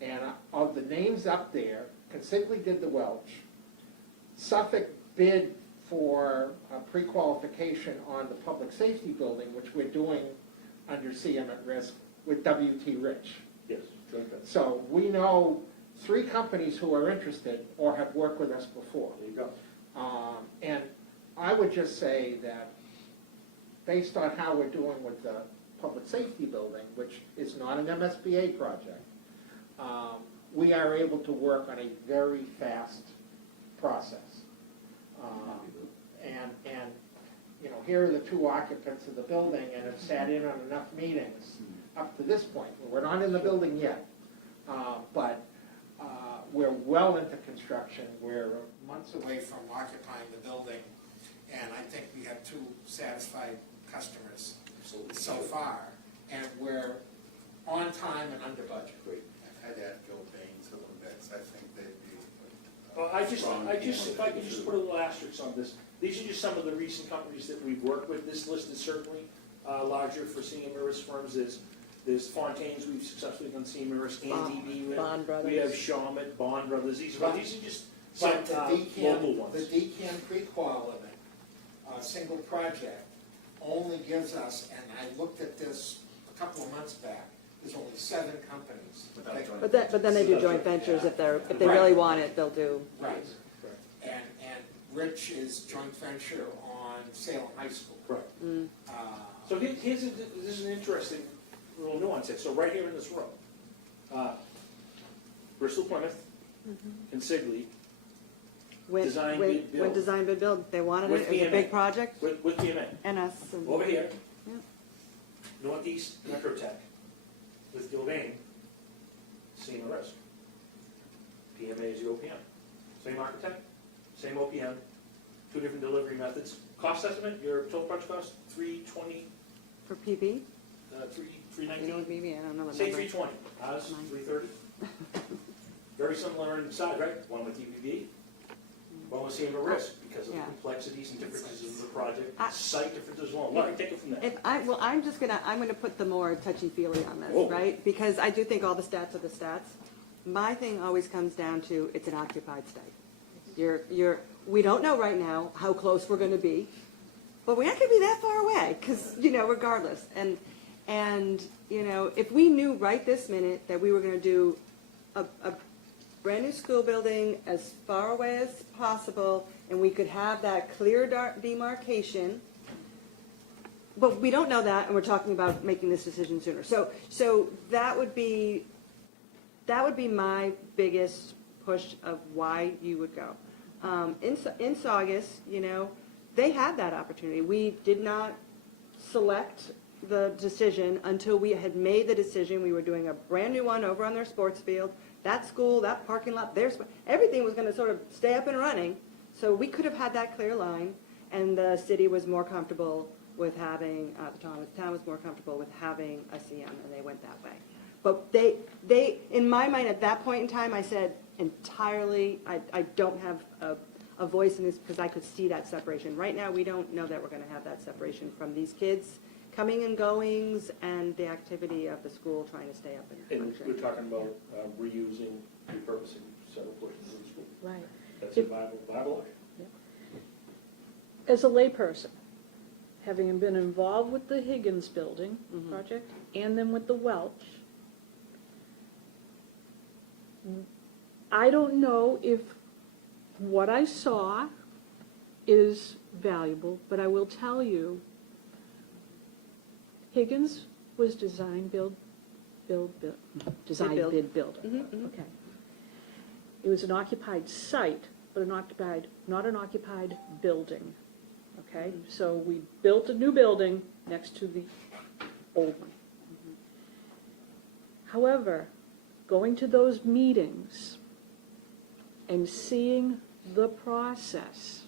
And of the names up there, Consigli did the Welch. Suffolk bid for pre-qualification on the public safety building, which we're doing under CM at Risk with W.T. Rich. Yes, joint venture. So we know 3 companies who are interested or have worked with us before. There you go. And I would just say that based on how we're doing with the public safety building, which is not an MSBA project, we are able to work on a very fast process. And here are the 2 occupants of the building and have sat in on enough meetings up to this point. We're not in the building yet, but we're well into construction. We're months away from occupying the building, and I think we have 2 satisfied customers so far, and we're on time and under budget. Great. I'd add Joe Bain to the mix. I think they'd be. Well, if I could just put a little asterisk on this, these are just some of the recent companies that we've worked with. This list is certainly larger for CM Risk firms. There's Fontaine's, we've successfully done CM Risk, ADB, Bond Brothers. we have Shawmut, Bond Brothers. These are just some But the local ones. The DCAM pre-qual limit, single project, only gives us, and I looked at this a couple of months back, there's only 7 companies. But then they do joint ventures if they really want it, they'll do. Right. And Rich is joint venture on Salem High School. Correct. So this is an interesting little nuance here. So right here in this row, Bristol Plymouth, Consigli, design bid build. When design bid build, they wanted With it, it was a PMA. big project, With PMA. and us. Over here, Yeah. Northeast Metrotech, with Gilbane, CM Risk. PMA is the OPM. Same architect, same OPM, 2 different delivery methods. Cost estimate, your total project cost, $320 For PB? 319. Maybe, I don't know the Say number. 320, ours 330. Very similar in size, right? One with TPB, one with CM at risk because of the Yeah. complexities and differences of the project, I- site differences alone. Larry, take it from there. I'm gonna put the more touchy-feely on this, Whoa. right? Because I do think all the stats are the stats. My thing always comes down to, it's an occupied site. We don't know right now how close we're gonna be, but we aren't gonna be that far away, because, regardless. And, if we knew right this minute that we were gonna do a brand-new school building as far away as possible, and we could have that clear demarcation, but we don't know that, and we're talking about making this decision sooner. So that would be my biggest push of why you would go. In Saugus, they had that opportunity. We did not select the decision until we had made the decision. We were doing a brand new one over on their sports field. That school, that parking lot, everything was going to sort of stay up and running. So we could have had that clear line, and the city was more comfortable with having, the town was more comfortable with having a CM, and they went that way. But they, in my mind, at that point in time, I said entirely, I don't have a voice in this because I could see that separation. Right now, we don't know that we're going to have that separation from these kids coming and goings and the activity of the school trying to stay up and And function. we're talking about reusing, repurposing several portions of the school. Right. That's a viable option. As a layperson, having been involved with the Higgins Building project and then with the Welch, I don't know if what I saw is valuable, but I will tell you, Higgins was design, build, design, build. bid, build. Mhm. Okay. It was an occupied site, but not an occupied building. Okay, so we built a new building next to the old one. However, going to those meetings and seeing the process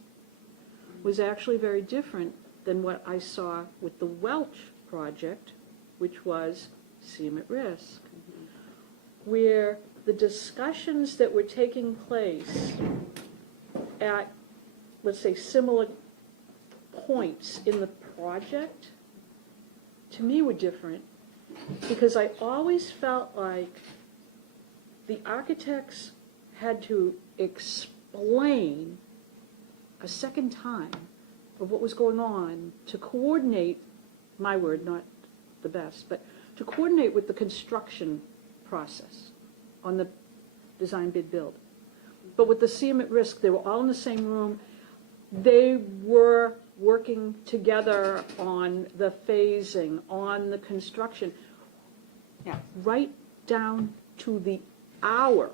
was actually very different than what I saw with the Welch project, which was CM at risk, where the discussions that were taking place at, let's say, similar points in the project, to me were different, because I always felt like the architects had to explain a second time of what was going on to coordinate, my word, not the best, but to coordinate with the construction process on the design, bid, build. But with the CM at risk, they were all in the same room. They were working together on the phasing, on the construction, right down to the hour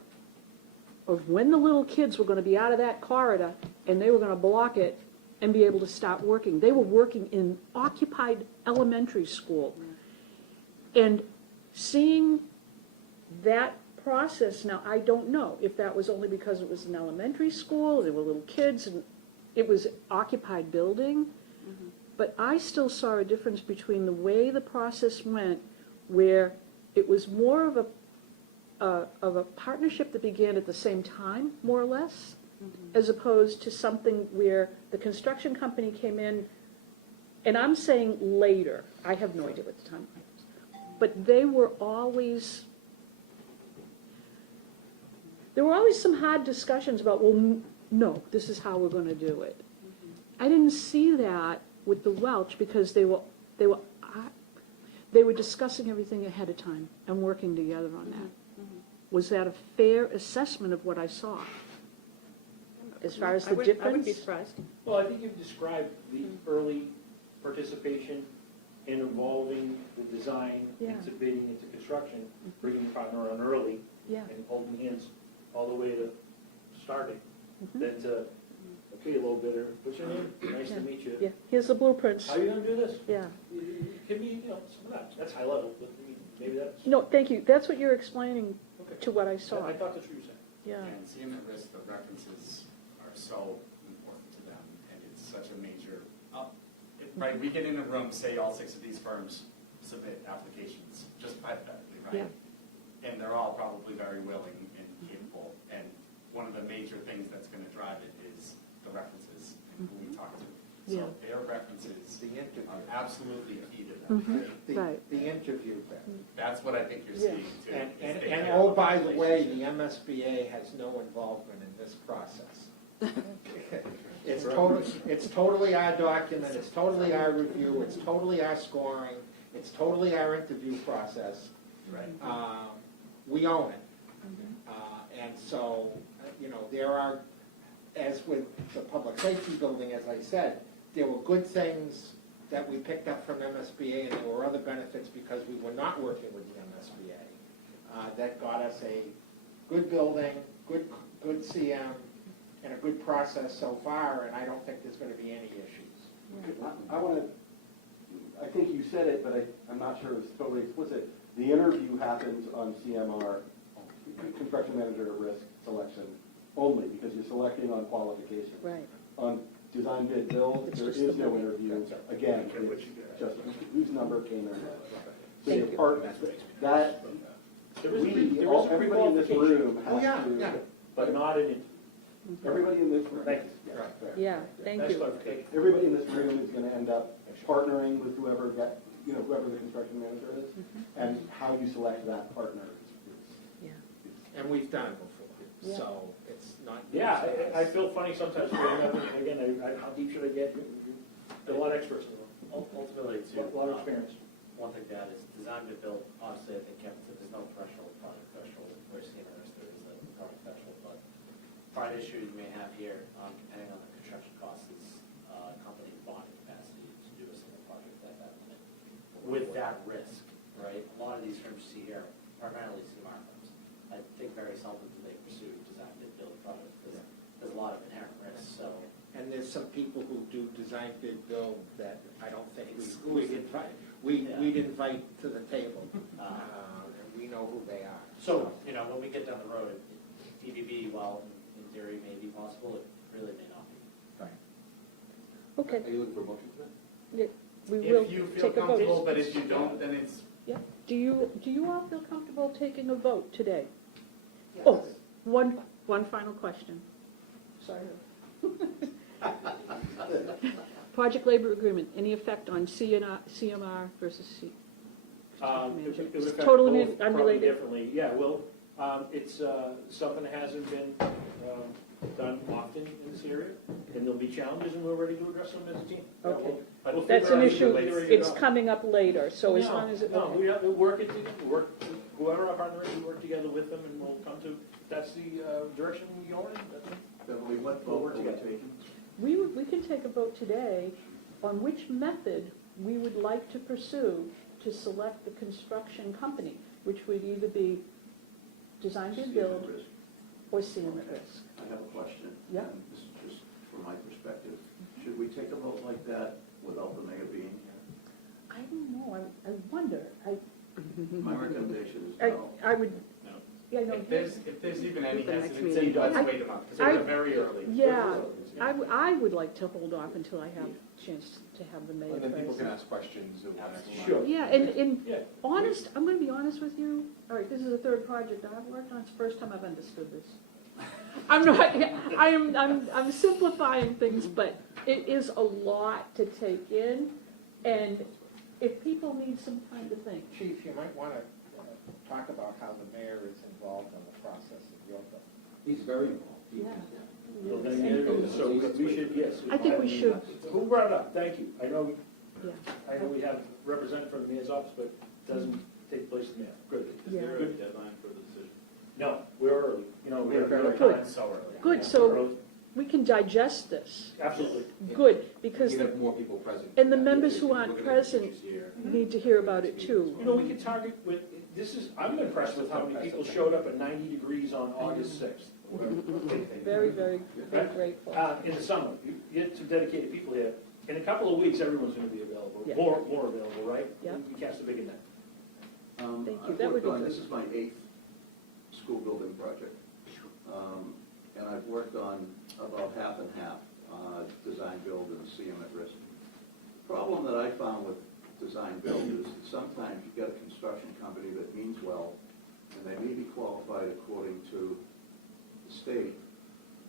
of when the little kids were going to be out of that corridor and they were going to block it and be able to start working. They were working in occupied elementary school. And seeing that process, now I don't know if that was only because it was an elementary school, there were little kids, and it was occupied building, but I still saw a difference between the way the process went, where it was more of a partnership that began at the same time, more or less, as opposed to something where the construction company came in, and I'm saying later, I have no idea what the time was, but there were always some hard discussions about, well, no, this is how we're going to do it. I didn't see that with the Welch because they were discussing everything ahead of time and working together on that. Was that a fair assessment of what I saw? As far as the difference? I would be surprised. Well, I think you've described the early participation in involving the design, into bidding, into construction, bringing the partner on early, and holding hands all the way to starting. Then to, okay, a little bit, what's your name? Nice to meet you. Yeah, here's the blueprints. How are you going to do this? Yeah. It can be, some of that's high level, but maybe that's. No, thank you. That's what you're explaining to what I saw. I thought that's what you said. Yeah. And CM at risk, the references are so important to them, and it's such a major, right? We get in a room, say all 6 of these firms submit applications, just hypothetically, right? And they're all probably very willing and capable. And one of the major things that's going to drive it is the references and who we talk to. So their references are absolutely key to them. Right? The interview bit. That's what I think you're seeing too. And oh, by the way, the MSBA has no involvement in this process. It's totally our document, it's totally our review, it's totally our scoring, it's totally our interview process. Right. We own it. And so, there are, as with the public safety building, as I said, there were good things that we picked up from MSBA, and there were other benefits because we were not working with the MSBA. That got us a good building, good CM, and a good process so far, and I don't think there's going to be any issues. I think you said it, but I'm not sure it was totally explicit. The interview happens on CMR, construction manager at risk selection, only because you're selecting on qualification. Right. On design bid build, there is no interview. Again, it's just whose number came in. So your partner, that, everybody in this room has to, But not in, everybody in this room. thank you. Yeah, thank Nice you. clarification. Everybody in this room is going to end up partnering with whoever whoever the construction manager is, and how you select that partner is And we've done it before, so it's not. Yeah, I feel funny sometimes bringing up, again, how deep should I get? There are a lot of experts in the room. Ultimately, A lot of experience. one thing to add is design to build, honestly, I think Kevin said there's no threshold, product threshold, where CMRS there is a product threshold, but part issue you may have here, depending on the construction costs, is company bonding capacity to do a single project at that limit. With that risk, right? A lot of these firms you see here, primarily CMR firms, I think very seldom do they pursue design to build projects because there's a lot of inherent risks, so. And there's some people who do design bid build that I don't think we'd invite to the table, and we know who they are. So, when we get down the road, PBB, while in theory may be possible, it really may not be. Right. Okay. Are you looking for a motion for that? Yeah, we will If you feel take a vote. comfortable, but if you don't, then it's. Yeah. Do you all feel comfortable taking a vote today? Oh, one final question. Sorry. Project labor agreement, any effect on CMR versus C? It would affect Totally both probably unrelated? differently. Yeah, well, it's something that hasn't been done often in this area, and there'll be challenges, and we're ready to address them as a team. Yeah, Okay. we'll That's figure an out issue, who relates to it's it. coming up later, so as long as it. No, we have to work it together, whoever our partner is, we work together with them, and we'll come to, that's the direction we go in, that's it. Beverly, what We'll vote work are we together. taking? We can take a vote today on which method we would like to pursue to select the construction company, which would either be design bid build or CM at risk. I have a question. Yeah. And this is just from my perspective. Should we take a vote like that without the mayor being here? I don't know, I wonder, My recommendation is I no. would, No. yeah, no. If there's even any The next hesitancy, meeting. let's wait a month, because we're very early. Yeah, I would like to hold off until I have a chance to have the mayor And then people can present. ask questions of the next one. Sure. Yeah, and Yeah. honest, I'm gonna be honest with you, all right, this is the third project I've worked on, it's the first time I've understood this. I'm not, I'm simplifying things, but it is a lot to take in, and if people need some time to think. Chief, you might want to talk about how the mayor is involved in the process of your bill. He's very involved. Yeah. So then, so we should, yes. I think we should. Who brought it up? Thank you. I know Yeah. we have representative from the mayor's office, but it doesn't take place in there. Good. Yeah. Is there a deadline for the decision? No, we're early. We're very Good. So early. Good, so we can digest this. Absolutely. Good, because, We can have more people present. and the members who aren't Look at the present issues here. need to hear about it too. You know, we can target with, I'm impressed with how many people showed up at 90 degrees on August 6th. Very, very, very grateful. In the summer, you get some dedicated people here. In a couple of weeks, everyone's going to be available, Yeah. more available, right? Yeah. We cast a big net. Thank you. I've That would worked be on, good. this is my 8th school building project. And I've worked on about half and half, design build and CM at risk. problem that I found with design build is that sometimes you get a construction company that means well, and they may be qualified according to the state,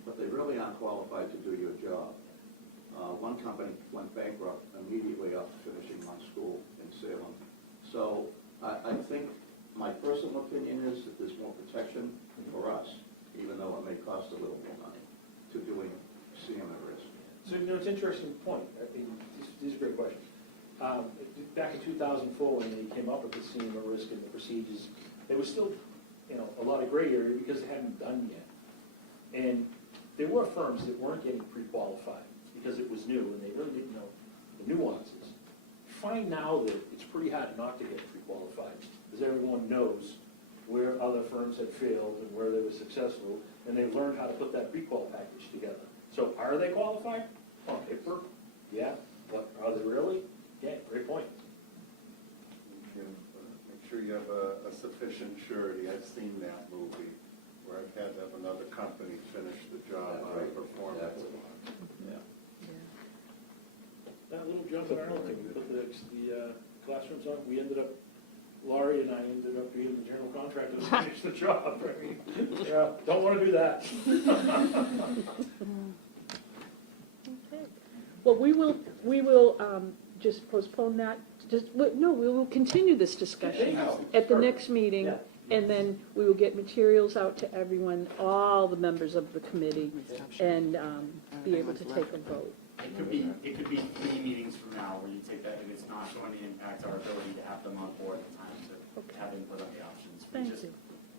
but they really aren't qualified to do your job. One company went bankrupt immediately after finishing my school in Salem. So I think my personal opinion is that there's more protection for us, even though it may cost a little more money, to doing CM at risk. So, it's an interesting point. I mean, these are great questions. Back in 2004, when they came up with the CMA risk and the procedures, there was still, a lot of gray area because they hadn't done yet. And there were firms that weren't getting pre-qualified because it was new and they really didn't know the nuances. Find now that it's pretty hard not to get pre-qualified, because everyone knows where other firms had failed and where they were successful, and they've learned how to put that pre-qual package together. So are they qualified? On paper, yeah, but are they really? Yeah, great point. Make sure you have a sufficient surety. I've seen that movie where I've had to have another company finish the job on a performance. Yeah. That little jump in Arlington, we put the classrooms on, we ended up, Laurie and I ended up being the general contractor to finish the job. I mean, yeah, don't want to do that. Okay. Well, we will just postpone that, no, we will continue this discussion at the next meeting, Yeah. and then we will get materials out to everyone, all the members of the committee, and be able to take a vote. It could be 3 meetings from now where you take that, and it's not going to impact our ability to have them on board in time to have input on the options. Thank you.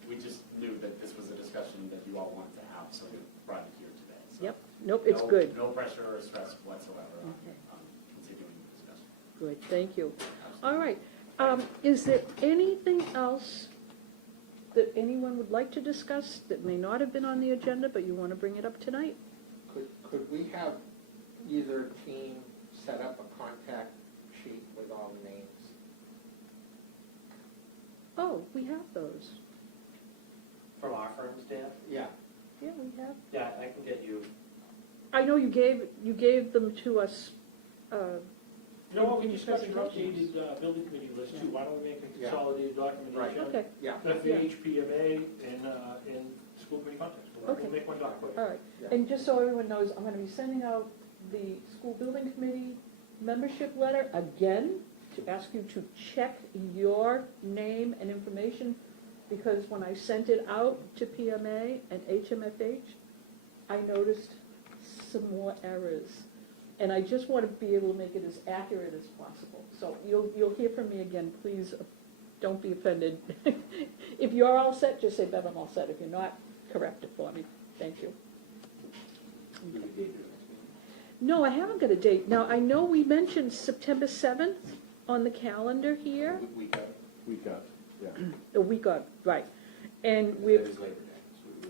We just knew that this was a discussion that you all wanted to have, so we brought it here today. So Yep, nope, it's good. No pressure or stress whatsoever on Okay. continuing the discussion. Good, thank you. All right, is there anything else that anyone would like to discuss that may not have been on the agenda, but you want to bring it up tonight? Could we have either team set up a contact sheet with all the names? Oh, we have those. From our firms, Dan? Yeah. Yeah, we have. Yeah, I can get you. I know you gave them to us. You know what, we discussed an updated building committee list too. Why don't we make a consolidated documentation? Okay. Yeah. FH, PMA, and school committee contacts. We'll make one document. All right, and just so everyone knows, I'm going to be sending out the school building committee membership letter again to ask you to check your name and information, because when I sent it out to PMA and HMFH, I noticed some more errors. And I just want to be able to make it as accurate as possible. So you'll hear from me again. Please don't be offended. If you're all set, just say, Bev, I'm all set. If you're not, correct it for me. Thank you. No, I haven't got a date. Now, I know we mentioned September 7th on the calendar here. Week up, yeah. A week of, right. And we,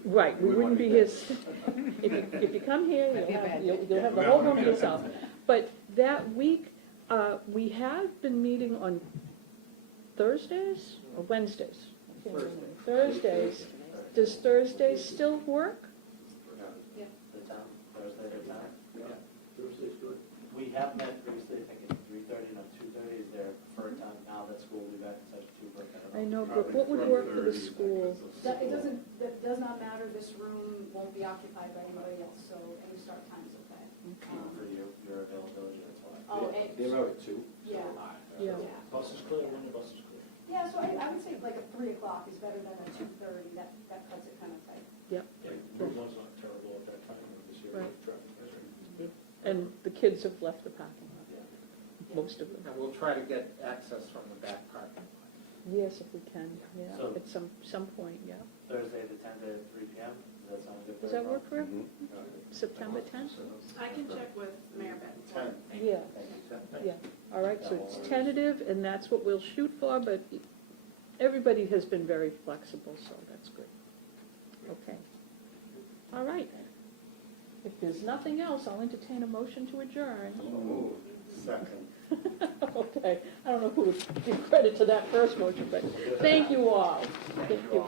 right, we wouldn't be here, if you come here, you'll have the whole room to yourself. But that week, we have been meeting on Thursdays or Wednesdays? I can't remember. Thursdays. Does Thursdays still work? The town, Thursday, the town? Yeah, Thursday's good. We have met previously, I think at 3:30 and 2:30 is their preferred time. Now that school will be back in session 2, but I know, but what would work for the school? That does not matter, this room won't be occupied by anybody else, so any start time is okay. for your availability, that's why. Oh, They're out at 2? yeah, Yeah. Bus is clear, when the bus is clear. yeah, so I would say like a 3 o'clock is better than a 2:30, that cuts it kind of tight. Yep. Yeah, Route 1's not terrible at that time of this year. Right. Traffic. And the kids have left the parking lot, most of them. And we'll try to get access from the back parking lot. Yes, if we can, yeah, So- at some point, yeah. Thursday, the 10th at 3 p.m., does that sound good for Does that everyone? work for everyone? September 10th? I can check with Mayor Benton. Yeah, yeah. All right, so it's tentative, and that's what we'll shoot for, but everybody has been very flexible, so that's good. Okay. All right. If there's nothing else, I'll entertain a motion to adjourn. Second. Okay, I don't know who would give credit to that first motion, but thank you all. Thank you.